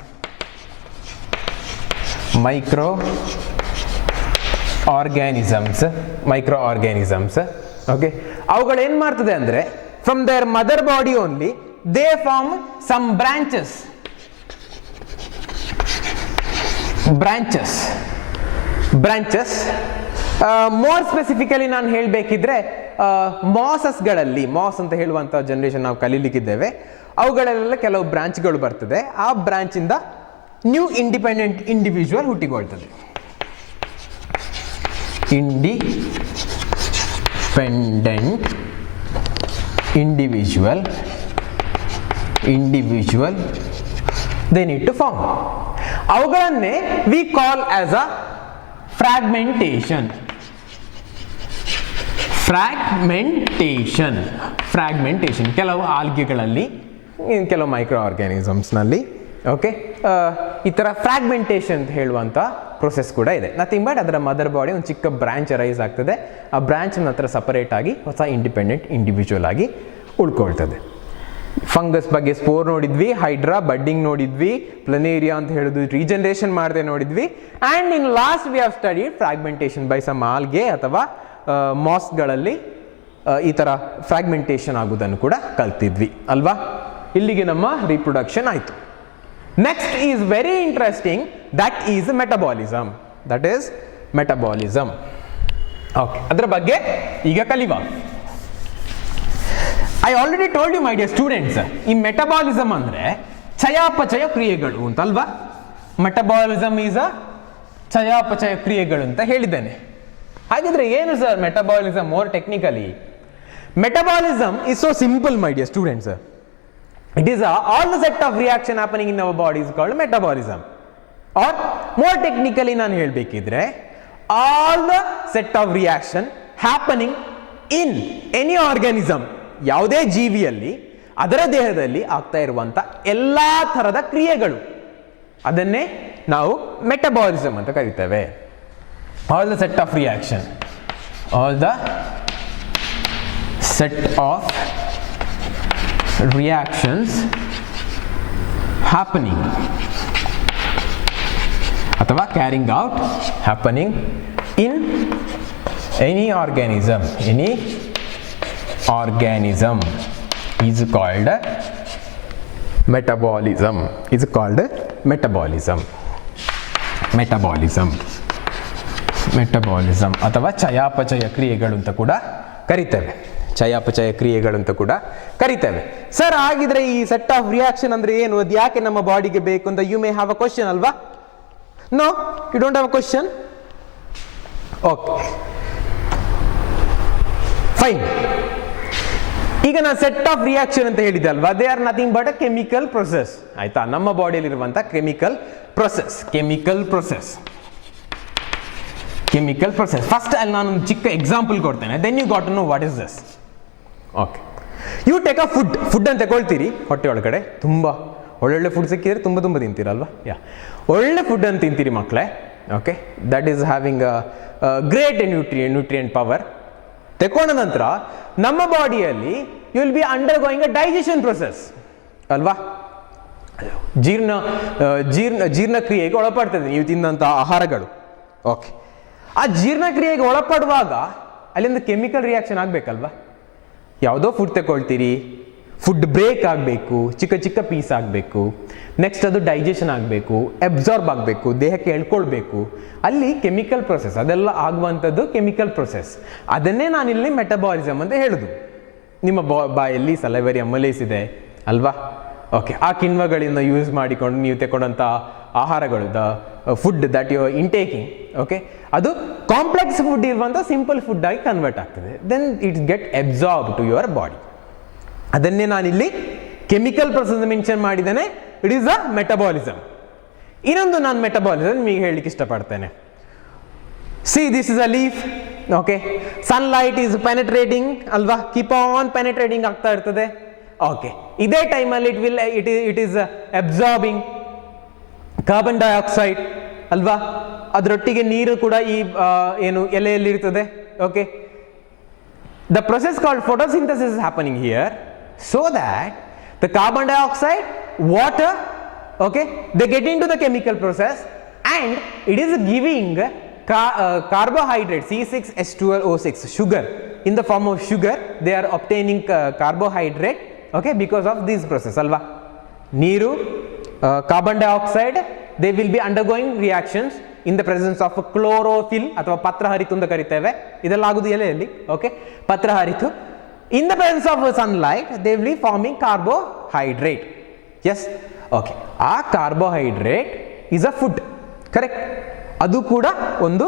ಓಕೆ, ಅವುಗಳು ಏನು ಮಾಡ್ತದೆ ಅಂದರೆ, from their mother body only they form some branches. More specifically ನಾನು ಹೇಳಬೇಕಿದ್ರೆ, ಮಾಸಸ್ಗಳಲ್ಲಿ, ಮಾಸ್ ಅಂತ ಹೇಳುವಂಥ ಜನರೇಷನ್ ನಾವು ಕಲೀಲಿಕ್ಕಿದ್ದೇವೆ, ಅವುಗಳಲ್ಲೆಲ್ಲ ಕೆಲವು ಬ್ರಾಂಚ್ಗಳು ಬರ್ತದೆ. ಆ ಬ್ರಾಂಚಿಂದ ನ್ಯೂ ಇಂಡಿಪೆಂಡೆಂಟ್ ಇಂಡಿವಿಜುವಲ್ ಹುಟ್ಟಿಕೊಳ್ತದೆ. Independent individual they need to form. ಅವುಗಳನ್ನೇ we call as a fragmentation. ಕೆಲವು ಆಲ್ಗೆಗಳಲ್ಲಿ, ಕೆಲವು ಮೈಕ್ರೋ ಆರ್ಗ್ಯಾನಿಸಮ್ಸ್ನಲ್ಲಿ ಓಕೆ ಈ ಥರ ಫ್ರಾಗ್ಮೆಂಟೇಷನ್ ಅಂತ ಹೇಳುವಂಥ ಪ್ರೊಸೆಸ್ ಕೂಡ ಇದೆ. ನಥಿಂಗ್ ಬಟ್ ಅದರ ಮದರ್ ಬಾಡಿ ಒಂದು ಚಿಕ್ಕ ಬ್ರಾಂಚ್ ರೈಸ್ ಆಗ್ತದೆ, ಆ ಬ್ರಾಂಚ್ ನಂತರ ಸಪರೇಟ್ ಆಗಿ ಹೊಸ ಇಂಡಿಪೆಂಡೆಂಟ್ ಇಂಡಿವಿಜುವಲ್ ಆಗಿ ಉಳ್ಕೊಳ್ತದೆ. ಫಂಗಸ್ ಬಗ್ಗೆ ಸ್ಪೋರ್ ನೋಡಿದ್ವಿ, ಹೈಡ್ರಾ ಬಡ್ಡಿಂಗ್ ನೋಡಿದ್ವಿ, ಪ್ಲನೇರಿಯಾ ಅಂತ ಹೇಳಿದ್ವಿ, ರೀಜನರೇಷನ್ ಮಾಡದೆ ನೋಡಿದ್ವಿ, and in last we have studied fragmentation by some algae ಅಥವಾ ಮಾಸ್ಗಳಲ್ಲಿ ಈ ಥರ ಫ್ರಾಗ್ಮೆಂಟೇಷನ್ ಆಗೋದನ್ನು ಕೂಡ ಕಲ್ತಿದ್ವಿ ಅಲ್ವಾ. ಇಲ್ಲಿಗೆ ನಮ್ಮ ರೀಪ್ರೊಡಕ್ಷನ್ ಆಯಿತು. Next is very interesting, that is metabolism. Okay, ಅದರ ಬಗ್ಗೆ ಈಗ ಕಲಿಯುವ. I already told you my dear students, ಈ ಮೆಟಬಾಲಿಸಮ್ ಅಂದರೆ ಚಯಾಪಚಯ ಕ್ರಿಯೆಗಳು ಅಂತ ಅಲ್ವಾ. ಮೆಟಬಾಲಿಸಮ್ ಈಸ್ ಅ ಚಯಾಪಚಯ ಕ್ರಿಯೆಗಳು ಅಂತ ಹೇಳಿದ್ದೇನೆ. ಹಾಗಿದ್ರೆ ಏನು sir metabolism more technically? Metabolism is so simple, my dear students. It is all the set of reaction happening in our body is called metabolism. Or more technically ನಾನು ಹೇಳಬೇಕಿದ್ರೆ, all the set of reaction happening in any organism, ಯಾವುದೇ ಜೀವಿಯಲ್ಲಿ ಅದರ ದೇಹದಲ್ಲಿ ಆಗ್ತಾ ಇರುವಂಥ ಎಲ್ಲ ಥರದ ಕ್ರಿಯೆಗಳು, ಅದನ್ನೇ ನಾವು ಮೆಟಬಾಲಿಸಮ್ ಅಂತ ಕರೀತೇವೆ. All the set of reaction, all the set of reactions happening ಅಥವಾ carrying out happening in any organism is called metabolism. ಅಥವಾ ಚಯಾಪಚಯ ಕ್ರಿಯೆಗಳು ಅಂತ ಕೂಡ ಕರಿತೇವೆ. ಸರ್ ಹಾಗಿದ್ರೆ ಈ ಸೆಟ್ ಆಫ್ ರಿಯಾಕ್ಷನ್ ಅಂದ್ರೆ ಏನು, ಅದು ಯಾಕೆ ನಮ್ಮ ಬಾಡಿಗೆ ಬೇಕು ಅಂತ you may have a question ಅಲ್ವಾ? No, you don't have a question? Okay, fine. ಈಗ ನಾನು ಸೆಟ್ ಆಫ್ ರಿಯಾಕ್ಷನ್ ಅಂತ ಹೇಳಿದೆ ಅಲ್ವಾ, they are nothing but a chemical process. ಆಯ್ತಾ, ನಮ್ಮ ಬಾಡಿಯಲ್ಲಿ ಇರುವಂತಹ ಕೆಮಿಕಲ್ ಪ್ರೊಸೆಸ್. ಫಸ್ಟ್ ಅಲ್ಲಿ ನಾನು ಒಂದು ಚಿಕ್ಕ ಎಕ್ಸಾಂಪಲ್ ಕೊಡ್ತೇನೆ, then you got to know what is this. Okay, you take a food ಅಂತ ತಗೊಳ್ತೀರಿ, ಹೊಟ್ಟೆ ಒಳಗಡೆ ತುಂಬ ಒಳ್ಳೊಳ್ಳೆ ಫುಡ್ ಸಿಕ್ಕಿದ್ರೆ ತುಂಬ ತಿಂತೀರಲ್ವಾ? ಒಳ್ಳೆ ಫುಡ್ ಅಂತ ತಿಂತೀರಿ ಮಕ್ಕಳೇ. Okay, that is having a great nutrient power. ತಗೊಂಡ ನಂತರ ನಮ್ಮ ಬಾಡಿಯಲ್ಲಿ you will be undergoing a digestion process ಅಲ್ವಾ. ಜೀರ್ಣಕ್ರಿಯೆಗೆ ಒಳಪಡ್ತದೆ ನೀವು ತಿನ್ನಂಥ ಆಹಾರಗಳು. ಓಕೆ, ಆ ಜೀರ್ಣಕ್ರಿಯೆಗೆ ಒಳಪಡುವಾಗ ಅಲ್ಲಿಂದ ಕೆಮಿಕಲ್ ರಿಯಾಕ್ಷನ್ ಆಗಬೇಕಲ್ವಾ. ಯಾವುದೋ ಫುಡ್ ತಗೊಳ್ತೀರಿ, ಫುಡ್ ಬ್ರೇಕ್ ಆಗಬೇಕು, ಚಿಕ್ಕ ಪೀಸ್ ಆಗಬೇಕು, ನೆಕ್ಸ್ಟ್ ಅದು ಡೈಜೆಷನ್ ಆಗಬೇಕು, ಅಬ್ಸಾರ್ಬ್ ಆಗಬೇಕು, ದೇಹಕ್ಕೆ ಎಳ್ಕೊಳ್ಬೇಕು, ಅಲ್ಲಿ ಕೆಮಿಕಲ್ ಪ್ರೊಸೆಸ್, ಅದೆಲ್ಲ ಆಗುವಂಥದ್ದು ಕೆಮಿಕಲ್ ಪ್ರೊಸೆಸ್. ಅದನ್ನೇ ನಾನಿಲ್ಲಿ ಮೆಟಬಾಲಿಸಮ್ ಅಂತ ಹೇಳುದು. ನಿಮ್ಮ ಬಾಯಲ್ಲಿ ಸಲೈವರಿ ಅಮಲೇಸ್ ಇದೆ ಅಲ್ವಾ. ಓಕೆ, ಆ ಕಿಣ್ವಗಳಿಂದ ಯೂಸ್ ಮಾಡಿಕೊಂಡು ನೀವು ತಗೊಂಡಂಥ ಆಹಾರಗಳು, the food that you are intaking, okay, ಅದು ಕಾಂಪ್ಲೆಕ್ಸ್ ಫುಡ್ ಇರುವಂಥ ಸಿಂಪಲ್ ಫುಡ್ ಆಗಿ ಕನ್ವರ್ಟ್ ಆಗ್ತದೆ. Then it's get absorb to your body. ಅದನ್ನೇ ನಾನಿಲ್ಲಿ ಕೆಮಿಕಲ್ ಪ್ರೊಸೆಸ್ ಮೆನ್ಷನ್ ಮಾಡಿದ್ದೇನೆ. It is a metabolism. ಇನ್ನೊಂದು ನಾನು ಮೆಟಬಾಲಿಸಮ್ ನಿಮಗೆ ಹೇಳಲಿಕ್ಕೆ ಇಷ್ಟಪಡ್ತೇನೆ. See, this is a leaf. Okay, sunlight is penetrating ಅಲ್ವಾ, ಕೀಪ್ ಆನ್ ಪೆನೆಟ್ರೇಟಿಂಗ್ ಆಗ್ತಾ ಇರ್ತದೆ. ಓಕೆ, ಇದೇ ಟೈಮಲ್ಲಿ it is absorbing carbon dioxide ಅಲ್ವಾ. ಅದರೊಟ್ಟಿಗೆ ನೀರು ಕೂಡ ಈ ಏನು ಎಲೆಯಲ್ಲಿ ಇರ್ತದೆ. Okay, the process called photosynthesis is happening here, so that the carbon dioxide, water, okay, they get into the chemical process and it is giving carbohydrate C6H12O6 sugar. In the form of sugar they are obtaining carbohydrate, okay, because of this process alva. Neeru, carbon dioxide, they will be undergoing reactions in the presence of chlorophyll ಅಥವಾ ಪತ್ರಹರಿತು ಅಂತ ಕರೀತೇವೆ. ಇದೆಲ್ಲ ಆಗುದು ಎಲೆಯಲ್ಲಿ. Okay, ಪತ್ರಹರಿತು. In the presence of sunlight, they will be forming carbohydrate. Yes, okay, ಆ carbohydrate is a food, correct. ಅದು ಕೂಡ ಒಂದು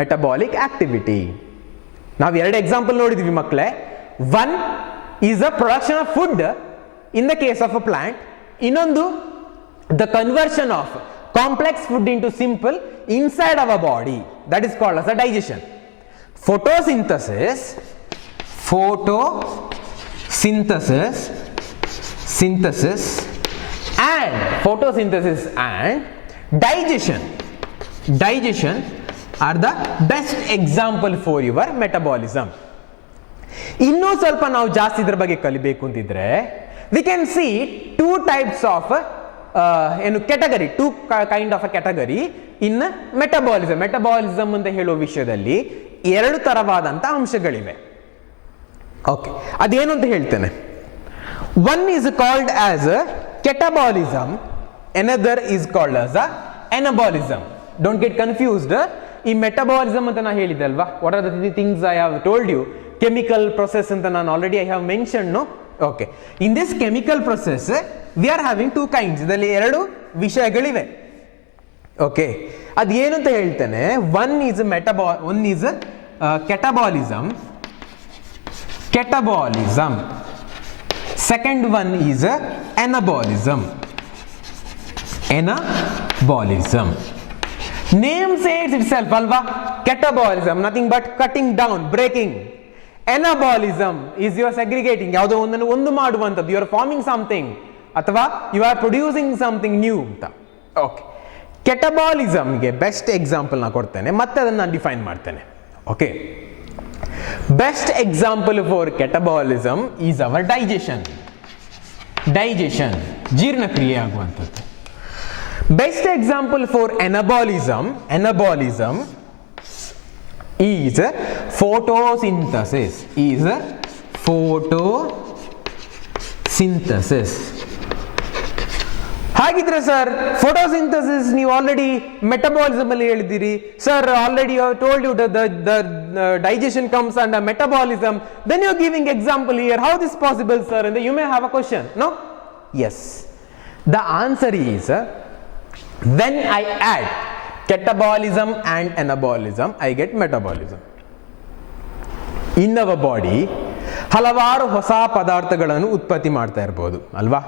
metabolic activity. ನಾವು 2 ಎಕ್ಸಾಂಪಲ್ ನೋಡಿದ್ವಿ ಮಕ್ಕಳೇ. One is a production of food in the case of a plant, ಇನ್ನೊಂದು the conversion of complex food into simple inside our body, that is called as a digestion. photosynthesis and digestion are the best example for your metabolism. ಇನ್ನೂ ಸ್ವಲ್ಪ ನಾವು ಜಾಸ್ತಿ ಇದ್ರ ಬಗ್ಗೆ ಕಲಿಬೇಕು ಅಂತಿದ್ರೆ we can see two types of category, two kind of a category in metabolism ಅಂತ ಹೇಳುವ ವಿಷಯದಲ್ಲಿ 2 ತರವಾದಂತ ಅಂಶಗಳಿವೆ. ಓಕೆ, ಅದೇನು ಅಂತ ಹೇಳ್ತೇನೆ. One is called as catabolism, another is called as anabolism. Don't get confused. ಈ ಮೆಟಬಾಲಿಸಮ್ ಅಂತ ನಾನು ಹೇಳಿದೆ ಅಲ್ವಾ, what are the things I have told you, chemical process ಅಂತ ನಾನು already I have mention. Okay, in this chemical process we are having 2 kinds. ಇದರಲ್ಲಿ 2 ವಿಷಯಗಳಿವೆ. Okay, ಅದು ಏನು ಅಂತ ಹೇಳ್ತೇನೆ. One is catabolism, second one is anabolism. Name says itself alva, catabolism nothing but cutting down, breaking. Anabolism is you are segregating, ಯಾವುದೋ ಒಂದನ್ನು ಒಂದು ಮಾಡುವಂಥದ್ದು, you are forming something ಅಥವಾ you are producing something new ಅಂತ. Okay, ಕೆಟಬಾಲಿಸಮ್ಗೆ best example ನಾನು ಕೊಡ್ತೇನೆ, ಮತ್ತೆ ಅದನ್ನು ನಾನು ಡಿಫೈನ್ ಮಾಡ್ತೇನೆ. Okay, best example for catabolism is our digestion, ಜೀರ್ಣಕ್ರಿಯೆ ಆಗುವಂಥದ್ದು. Best example for anabolism is photosynthesis. ಹಾಗಿದ್ರೆ ಸರ್ ಫೋಟೋಸಿಂಥಸಿಸ್ ನೀವು ಆಲ್ರೆಡಿ ಮೆಟಬಾಲಿಸಮ್ ಅಲ್ಲಿ ಹೇಳಿದ್ದೀರಿ sir, already you told you the digestion comes under metabolism, then you are giving example here, how this possible sir? And you may have a question. No, yes, the answer is when I add catabolism and anabolism, I get metabolism. In our body ಹಲವಾರು ಹೊಸ ಪದಾರ್ಥಗಳನ್ನು ಉತ್ಪತ್ತಿ ಮಾಡ್ತಾ ಇರ್ಬೋದು ಅಲ್ವಾ,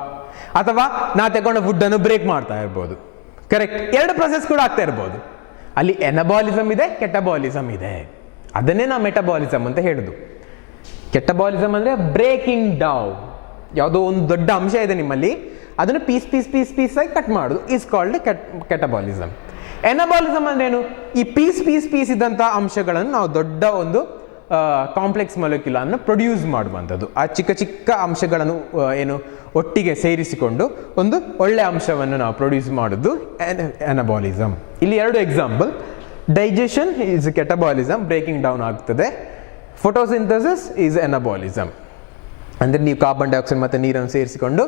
ಅಥವಾ ನಾ ತಗೊಂಡ ಫುಡ್ ಅನ್ನು ಬ್ರೇಕ್ ಮಾಡ್ತಾ ಇರ್ಬೋದು, ಕರೆಕ್ಟ್. 2 ಪ್ರೊಸೆಸ್ ಕೂಡ ಆಗ್ತಾ ಇರ್ಬೋದು. ಅಲ್ಲಿ ಎನಬಾಲಿಸಮ್ ಇದೆ, ಕೆಟಬಾಲಿಸಮ್ ಇದೆ. ಅದನ್ನೇ ನಾವು ಮೆಟಬಾಲಿಸಮ್ ಅಂತ ಹೇಳುದು. ಕೆಟಬಾಲಿಸಮ್ ಅಂದ್ರೆ ಬ್ರೇಕಿಂಗ್ ಡೌನ್, ಯಾವುದೋ ಒಂದು ದೊಡ್ಡ ಅಂಶ ಇದೆ ನಿಮ್ಮಲ್ಲಿ, ಅದನ್ನು ಪೀಸ್ ಆಗಿ ಕಟ್ ಮಾಡೋದು, ಈಸ್ ಕಾಲ್ಡ್ ಕೆಟಬಾಲಿಸಮ್. ಎನಬಾಲಿಸಮ್ ಅಂದ್ರೆ ಏನು? ಈ ಪೀಸ್ ಇದ್ದಂಥ ಅಂಶಗಳನ್ನು ನಾವು ದೊಡ್ಡ ಒಂದು ಕಾಂಪ್ಲೆಕ್ಸ್ ಮೊಲಿಕ್ಯೂಲ್ ಅನ್ನು ಪ್ರೊಡ್ಯೂಸ್ ಮಾಡುವಂಥದ್ದು. ಆ ಚಿಕ್ಕ ಅಂಶಗಳನ್ನು ಏನು ಒಟ್ಟಿಗೆ ಸೇರಿಸಿಕೊಂಡು ಒಂದು ಒಳ್ಳೆ ಅಂಶವನ್ನು ನಾವು ಪ್ರೊಡ್ಯೂಸ್ ಮಾಡೋದು ಎನಬಾಲಿಸಮ್. ಇಲ್ಲಿ 2 example. Digestion is catabolism, breaking down ಆಗ್ತದೆ. ಫೋಟೋಸಿಂಥಸಿಸ್ ಈಸ್ ಎನಬಾಲಿಸಮ್, ಅಂದರೆ ನೀವು ಕಾರ್ಬನ್ ಡೈಆಕ್ಸೈಡ್ ಮತ್ತು ನೀರನ್ನು ಸೇರಿಸಿಕೊಂಡು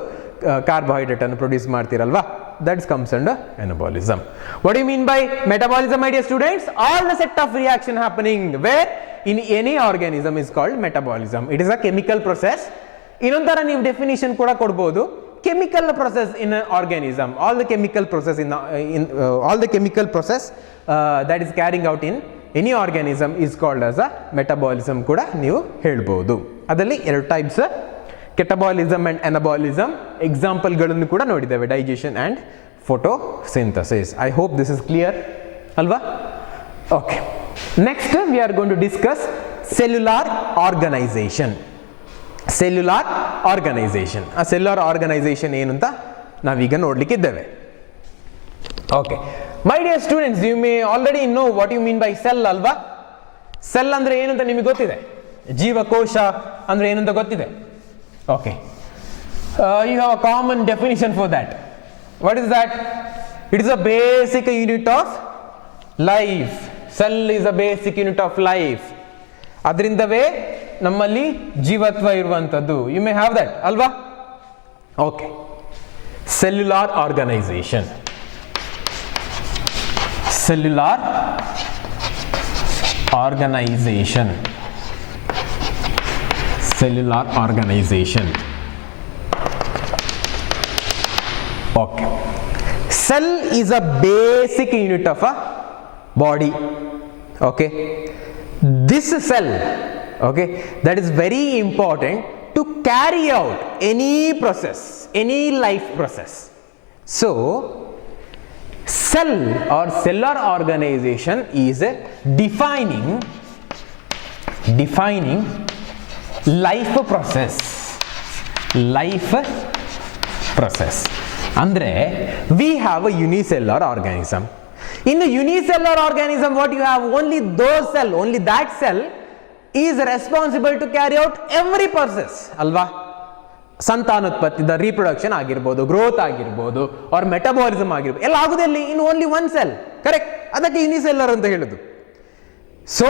ಕಾರ್ಬೋಹೈಡ್ರೇಟ್ ಅನ್ನು ಪ್ರೊಡ್ಯೂಸ್ ಮಾಡ್ತೀರಲ್ವಾ, that comes under anabolism. What do you mean by metabolism, my dear students? All the set of reaction happening where in any organism is called metabolism. It is a chemical process. ಇನ್ನೊಂದರ ನೀವು definition ಕೂಡ ಕೊಡ್ಬೋದು, chemical process in an organism. All the chemical process that is carrying out in any organism is called as a metabolism ಕೂಡ ನೀವು ಹೇಳ್ಬೋದು. ಅದರಲ್ಲಿ 2 types, catabolism and anabolism. ಎಕ್ಸಾಂಪಲ್ಗಳನ್ನು ಕೂಡ ನೋಡಿದ್ದೇವೆ, digestion and photosynthesis. I hope this is clear ಅಲ್ವಾ? Okay, next we are going to discuss cellular organization. ಆ cellular organization ಏನು ಅಂತ ನಾವೀಗ ನೋಡ್ಲಿಕ್ಕಿದ್ದೇವೆ. Okay, my dear students, you may already know what you mean by cell ಅಲ್ವಾ? Cell ಅಂದ್ರೆ ಏನು ಅಂತ ನಿಮಗೆ ಗೊತ್ತಿದೆ, ಜೀವಕೋಶ ಅಂದ್ರೆ ಏನು ಅಂತ ಗೊತ್ತಿದೆ. Okay, you have a common definition for that. What is that? It is a basic unit of life. Cell is a basic unit of life. ಅದರಿಂದವೇ ನಮ್ಮಲ್ಲಿ ಜೀವತ್ವ ಇರುವಂಥದ್ದು. You may have that ಅಲ್ವಾ? Okay, cellular organization. Okay. Cell is a basic unit of a body. Okay. This cell, okay, that is very important to carry out any process, any life process. So cell or cellular organization is defining life process. Andre we have a unicellular organism. In a unicellular organism, what you have, only those cell, only that cell is responsible to carry out every process, alva? ಸಂತಾನೋತ್ಪತ್ತಿ, the reproduction ಆಗಿರ್ಬೋದು, growth ಆಗಿರ್ಬೋದು, ಅವ್ರ metabolism ಆಗಿರ್ಬೋದು, ಎಲ್ಲ ಆಗುದಲ್ಲಿ in only one cell. Correct, ಅದಕ್ಕೆ unicellular ಅಂತ ಹೇಳುದು. So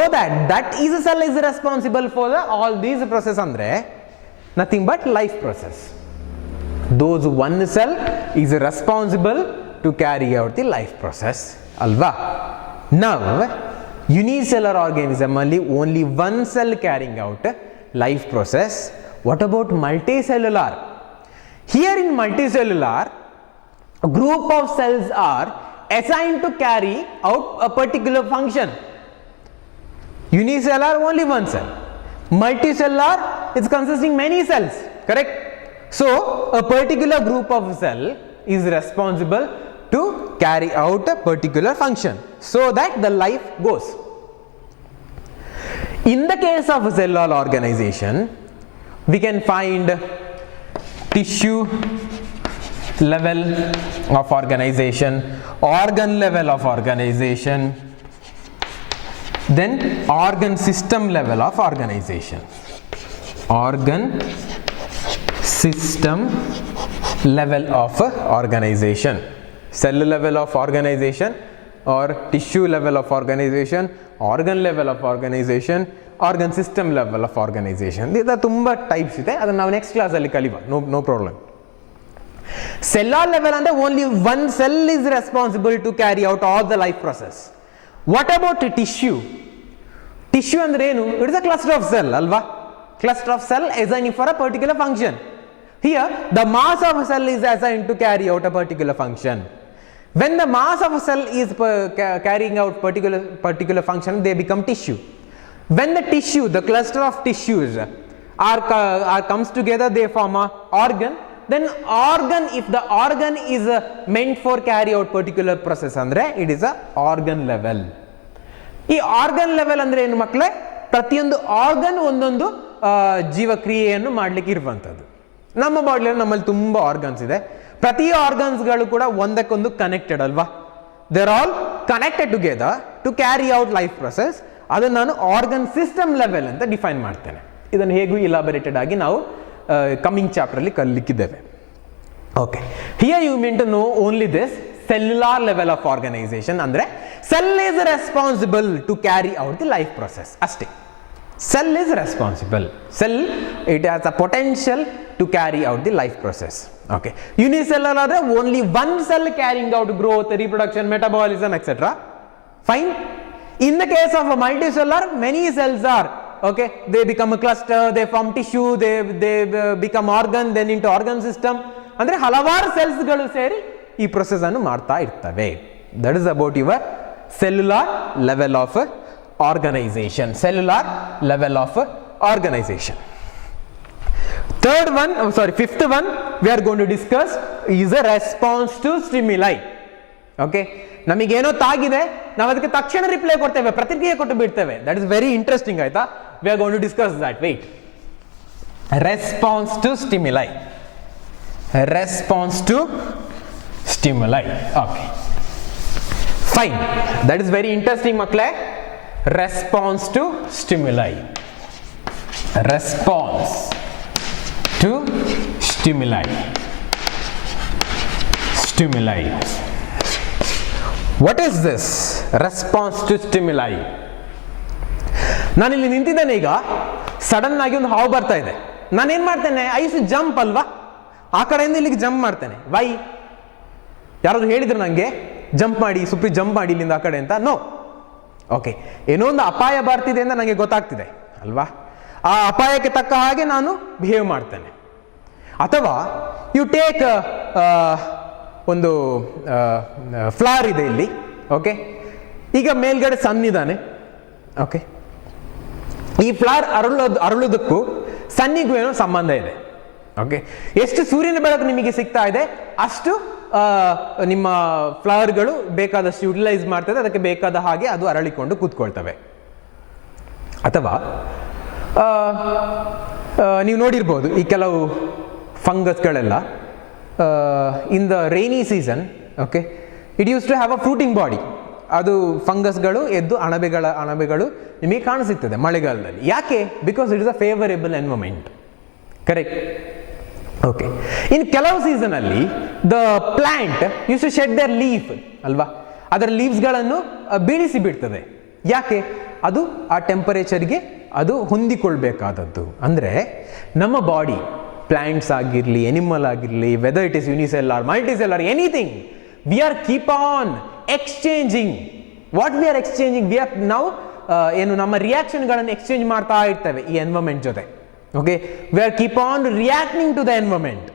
that is cell is responsible for all these process. ಅಂದ್ರೆ nothing but life process. Those one cell is responsible to carry out the life process, ಅಲ್ವಾ? Now unicellular organism ಅಲ್ಲಿ only one cell carrying out life process. What about multicellular? Here in multicellular, a group of cells are assigned to carry out a particular function. Unicellular, only one cell. Multicellular is consisting many cells, correct? So a particular group of cell is responsible to carry out a particular function so that the life goes. In the case of cellular organization, we can find tissue level of organization, organ level of organization, then organ system level of organization. Organ system level of organization. Cell level of organization or tissue level of organization, organ level of organization, organ system level of organization. These are ತುಂಬಾ types ಇದೆ, ಅದನ್ನ ನಾವು next class ಅಲ್ಲಿ ಕಲಿಯುವ. No problem. Cellular level ಅಂದ್ರೆ only one cell is responsible to carry out all the life process. What about tissue? Tissue ಅಂದ್ರೆ ಏನು? It is a cluster of cell, ಅಲ್ವಾ? Cluster of cell assigned for a particular function. Here the mass of a cell is assigned to carry out a particular function. When the mass of a cell is carrying out particular function, they become tissue. When the tissue, the cluster of tissues are comes together, they form a organ. Then organ, if the organ is meant for carry out particular process, andre it is a organ level. ಈ organ level ಅಂದ್ರೆ ಏನು ಮಕ್ಕಳೇ? ಪ್ರತಿಯೊಂದು organ ಒಂದೊಂದು ಜೀವಕ್ರಿಯೆಯನ್ನು ಮಾಡ್ಲಿಕ್ಕೆ ಇರುವಂತದ್ದು. ನಮ್ಮ ಬಾಡಿಯಲ್ಲಿ ನಮ್ಮಲ್ಲಿ ತುಂಬಾ ಆರ್ಗನ್ಸ್ ಇದೆ. ಪ್ರತಿ ಆರ್ಗನ್ಸ್ಗಳು ಕೂಡ ಒಂದಕ್ಕೊಂದು ಕನೆಕ್ಟೆಡ್, ಅಲ್ವಾ? They are all connected together to carry out life process. ಅದನ್ನು ನಾನು ಆರ್ಗನ್ ಸಿಸ್ಟಮ್ ಲೆವೆಲ್ ಅಂತ ಡಿಫೈನ್ ಮಾಡ್ತೇನೆ. ಇದನ್ನು ಹೇಗೂ ಇಲಾಬರೇಟೆಡ್ ಆಗಿ ನಾವು ಕಮಿಂಗ್ ಚಾಪ್ಟರ್ ಅಲ್ಲಿ ಕಲಿಲಿಕ್ಕಿದ್ದೇವೆ. Okay, here you mean to know only this cellular level of organization. ಅಂದ್ರೆ cell is responsible to carry out the life process ಅಷ್ಟೇ. Cell is responsible. Cell, it has a potential to carry out the life process. Okay, unicellular are only one cell carrying out growth, reproduction, metabolism, etc. Fine. In the case of a multicellular, many cells are, okay, they become a cluster, they form tissue, they become organ, then into organ system. ಅಂದ್ರೆ ಹಲವಾರು cells ಗಳು ಸೇರಿ ಈ process ಅನ್ನು ಮಾಡ್ತಾ ಇರ್ತವೆ. That is about your cellular level of organisation. Cellular level of organisation. Third one, fifth one we are going to discuss is a response to stimuli. Okay, ನಮಗೇನೋ ತಾಗಿದೆ, ನಾವು ಅದಕ್ಕೆ ತಕ್ಷಣ ರಿಪ್ಲೈ ಕೊಡ್ತೇವೆ, ಪ್ರತಿಕ್ರಿಯೆ ಕೊಟ್ಟು ಬಿಡ್ತೇವೆ. ದಟ್ ಇಸ್ ವೆರಿ ಇಂಟ್ರೆಸ್ಟಿಂಗ್, ಆಯ್ತಾ? We are going to discuss that. Wait. Response to stimuli. Response to stimuli. Okay, fine. That is very interesting, makle. Response to stimuli. Response to stimuli. Stimuli. What is this response to stimuli? ನಾನಿಲ್ಲಿ ನಿಂತಿದ್ದೇನೆ, ಈಗ sudden ಆಗಿ ಒಂದು ಹಾವು ಬರ್ತಾ ಇದೆ. ನಾನೇನ್ ಮಾಡ್ತೇನೆ? I use to jump, ಅಲ್ವಾ? ಆ ಕಡೆಯಿಂದ ಇಲ್ಲಿಗೆ ಜಂಪ್ ಮಾಡ್ತೇನೆ. ವೈ? ಯಾರಾದ್ರು ಹೇಳಿದ್ರು ನನಗೆ ಜಂಪ್ ಮಾಡಿ, ಸುಪ್ರಿ ಜಂಪ್ ಮಾಡಿ ಇಲ್ಲಿಂದ ಆ ಕಡೆ ಅಂತ? ನೋ. ಓಕೆ, ಏನೋ ಒಂದು ಅಪಾಯ ಬರ್ತಿದೆ ಅಂತ ನನಗೆ ಗೊತ್ತಾಗ್ತಿದೆ, ಅಲ್ವಾ? ಆ ಅಪಾಯಕ್ಕೆ ತಕ್ಕ ಹಾಗೆ ನಾನು ಬಿಹೇವ್ ಮಾಡ್ತೇನೆ. ಅಥವಾ ಯು ಟೇಕ್ ಒಂದು ಫ್ಲವರ್ ಇದೆ ಇಲ್ಲಿ. ಓಕೆ, ಈಗ ಮೇಲ್ಗಡೆ ಸನ್ ಇದ್ದಾನೆ. ಓಕೆ, ಈ ಫ್ಲವರ್ ಅರಳೋದಕ್ಕೂ ಸನ್ನಿಗೂ ಏನೋ ಸಂಬಂಧ ಇದೆ. ಓಕೆ, ಎಷ್ಟು ಸೂರ್ಯನ ಬೆಳಕು ನಿಮಗೆ ಸಿಗ್ತಾ ಇದೆ ಅಷ್ಟು ನಿಮ್ಮ ಫ್ಲವರ್ಗಳು ಬೇಕಾದಷ್ಟು ಯುಟಿಲೈಸ್ ಮಾಡ್ತದೆ, ಅದಕ್ಕೆ ಬೇಕಾದ ಹಾಗೆ ಅದು ಅರಳಿಕೊಂಡು ಕೂತ್ಕೊಳ್ತವೆ. ಅಥವಾ ನೀವು ನೋಡಿರ್ಬೋದು ಈ ಕೆಲವು ಫಂಗಸ್ಗಳೆಲ್ಲ in the rainy season, okay, it use to have a fruiting body. ಅದು ಫಂಗಸ್ಗಳು ಎದ್ದು ಅಣಬೆಗಳು ನಿಮಗೆ ಕಾಣಿಸುತ್ತದೆ ಮಳೆಗಾಲದಲ್ಲಿ. ಯಾಕೆ? Because it is a favourable environment. Correct. Okay, ಇನ್ನು ಕೆಲವು ಸೀಸನಲ್ಲಿ the plant use to shed their leaf ಅಲ್ವಾ, ಅದರ ಲೀವ್ಸ್ಗಳನ್ನು ಬೀಳಿಸಿ ಬಿಡ್ತದೆ. ಯಾಕೆ? ಅದು ಆ ಟೆಂಪರೇಚರ್ಗೆ ಅದು ಹೊಂದಿಕೊಳ್ಬೇಕಾದದ್ದು. ಅಂದರೆ ನಮ್ಮ ಬಾಡಿ, ಪ್ಲಾಂಟ್ಸ್ ಆಗಿರಲಿ, ಎನಿಮಲ್ ಆಗಿರಲಿ, whether it is unicellular, multicellular, anything, we are keep on exchanging. What we are exchanging? We are ನಾವು ಏನು ನಮ್ಮ ರಿಯಾಕ್ಷನ್ಗಳನ್ನು ಎಕ್ಸ್ಚೇಂಜ್ ಮಾಡ್ತಾ ಇರ್ತೇವೆ ಈ ಎನ್ವೈರನ್ಮೆಂಟ್ ಜೊತೆ. Okay, we are keep on reacting to the environment.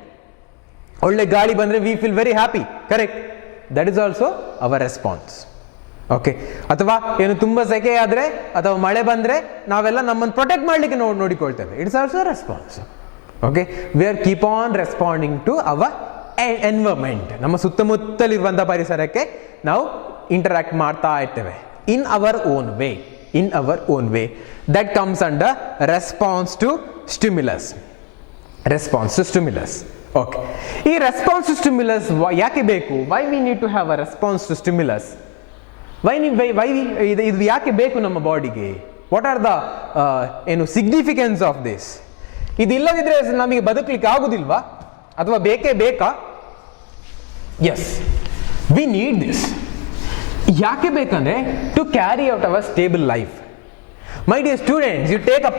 ಒಳ್ಳೆ ಗಾಳಿ ಬಂದರೆ we feel very happy. Correct. That is also our response. Okay, ಅಥವಾ ಏನು ತುಂಬ ಸೆಕೆ ಆದರೆ ಅಥವಾ ಮಳೆ ಬಂದರೆ ನಾವೆಲ್ಲ ನಮ್ಮನ್ನು ಪ್ರೊಟೆಕ್ಟ್ ಮಾಡಲಿಕ್ಕೆ ನೋಡಿಕೊಳ್ತೇವೆ. It's also response. Okay, we are keep on responding to our environment. ನಮ್ಮ ಸುತ್ತಮುತ್ತಲಿರುವಂಥ ಪರಿಸರಕ್ಕೆ ನಾವು ಇಂಟರಾಕ್ಟ್ ಮಾಡ್ತಾ ಇರ್ತೇವೆ in our own way. In our own way. That comes under response to stimulus. Response to stimulus. Okay, ಈ response to stimulus ಯಾಕೆ ಬೇಕು? Why we need to have a response to stimulus? ಇದು ಯಾಕೆ ಬೇಕು ನಮ್ಮ ಬಾಡಿಗೆ? ವಾಟ್ ಆರ್ ದ ಏನು significance of this? ಇದಿಲ್ಲದಿದ್ರೆ ನಮಗೆ ಬದುಕಲಿಕ್ಕೆ ಆಗುದಿಲ್ವಾ? ಅಥವಾ ಬೇಕೇ ಬೇಕಾ? Yes, we need this. ಯಾಕೆ ಬೇಕಂದ್ರೆ to carry out our stable life. My dear students, you take a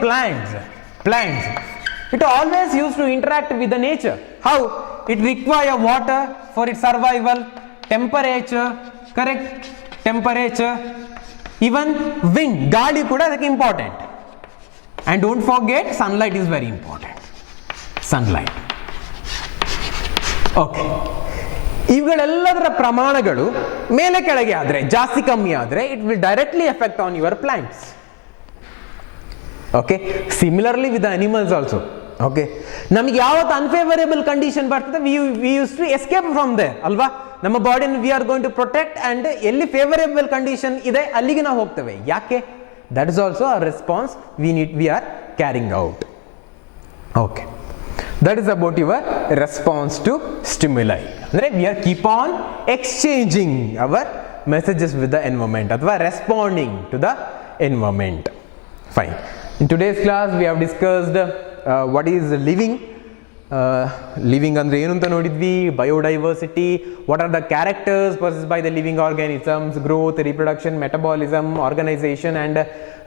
plants, it always used to interact with the nature. How? It require water for its survival, temperature, correct? Temperature, even wind, ಗಾಳಿ ಕೂಡ ಅದಕ್ಕೆ important. and don't forget sunlight is very important. Sunlight. Okay, ಇವುಗಳೆಲ್ಲದರ ಪ್ರಮಾಣಗಳು ಮೇಲೆ ಕೆಳಗೆ ಆದರೆ, ಜಾಸ್ತಿ ಕಮ್ಮಿ ಆದರೆ, it will directly effect on your plants. Okay, similarly with animals also. Okay, ನಮಗೆ ಯಾವತ್ತು ಅನ್ಫೇವರೇಬಲ್ ಕಂಡೀಷನ್ ಬರ್ತದೆ, we use to escape from there ಅಲ್ವಾ. ನಮ್ಮ ಬಾಡಿನ we are going to protect, and ಎಲ್ಲಿ ಫೇವರೇಬಲ್ ಕಂಡೀಷನ್ ಇದೆ ಅಲ್ಲಿಗೆ ನಾವು ಹೋಗ್ತೇವೆ. ಯಾಕೆ? That is also a response we R carrying out. Okay, that is about your response to stimuli. ಅಂದ್ರೆ we are keep on exchanging our messages with the environment ಅಥವಾ responding to the environment. Fine. In today's class we have discussed what is living. Living ಅಂದ್ರೆ ಏನು ಅಂತ ನೋಡಿದ್ವಿ. Biodiversity, what are the characters possessed by the living organisms, growth, reproduction, metabolism, organization and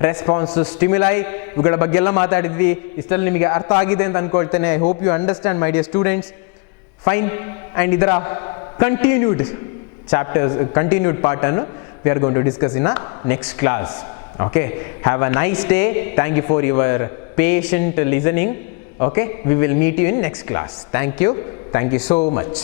response to stimuli, ಇವುಗಳ ಬಗ್ಗೆ ಎಲ್ಲ ಮಾತಾಡಿದ್ವಿ. ಇಷ್ಟಲ್ಲಿ ನಿಮಗೆ ಅರ್ಥ ಆಗಿದೆ ಅಂತ ಅಂದ್ಕೊಳ್ತೇನೆ. I hope you understand my dear students. Fine. And ಇದರ ಕಂಟಿನ್ಯೂಡ್ ಪಾರ್ಟನ್ನು we are going to discuss in a next class. Okay, have a nice day. Thank you for your patient listening. Okay, we will meet you in next class. Thank you so much.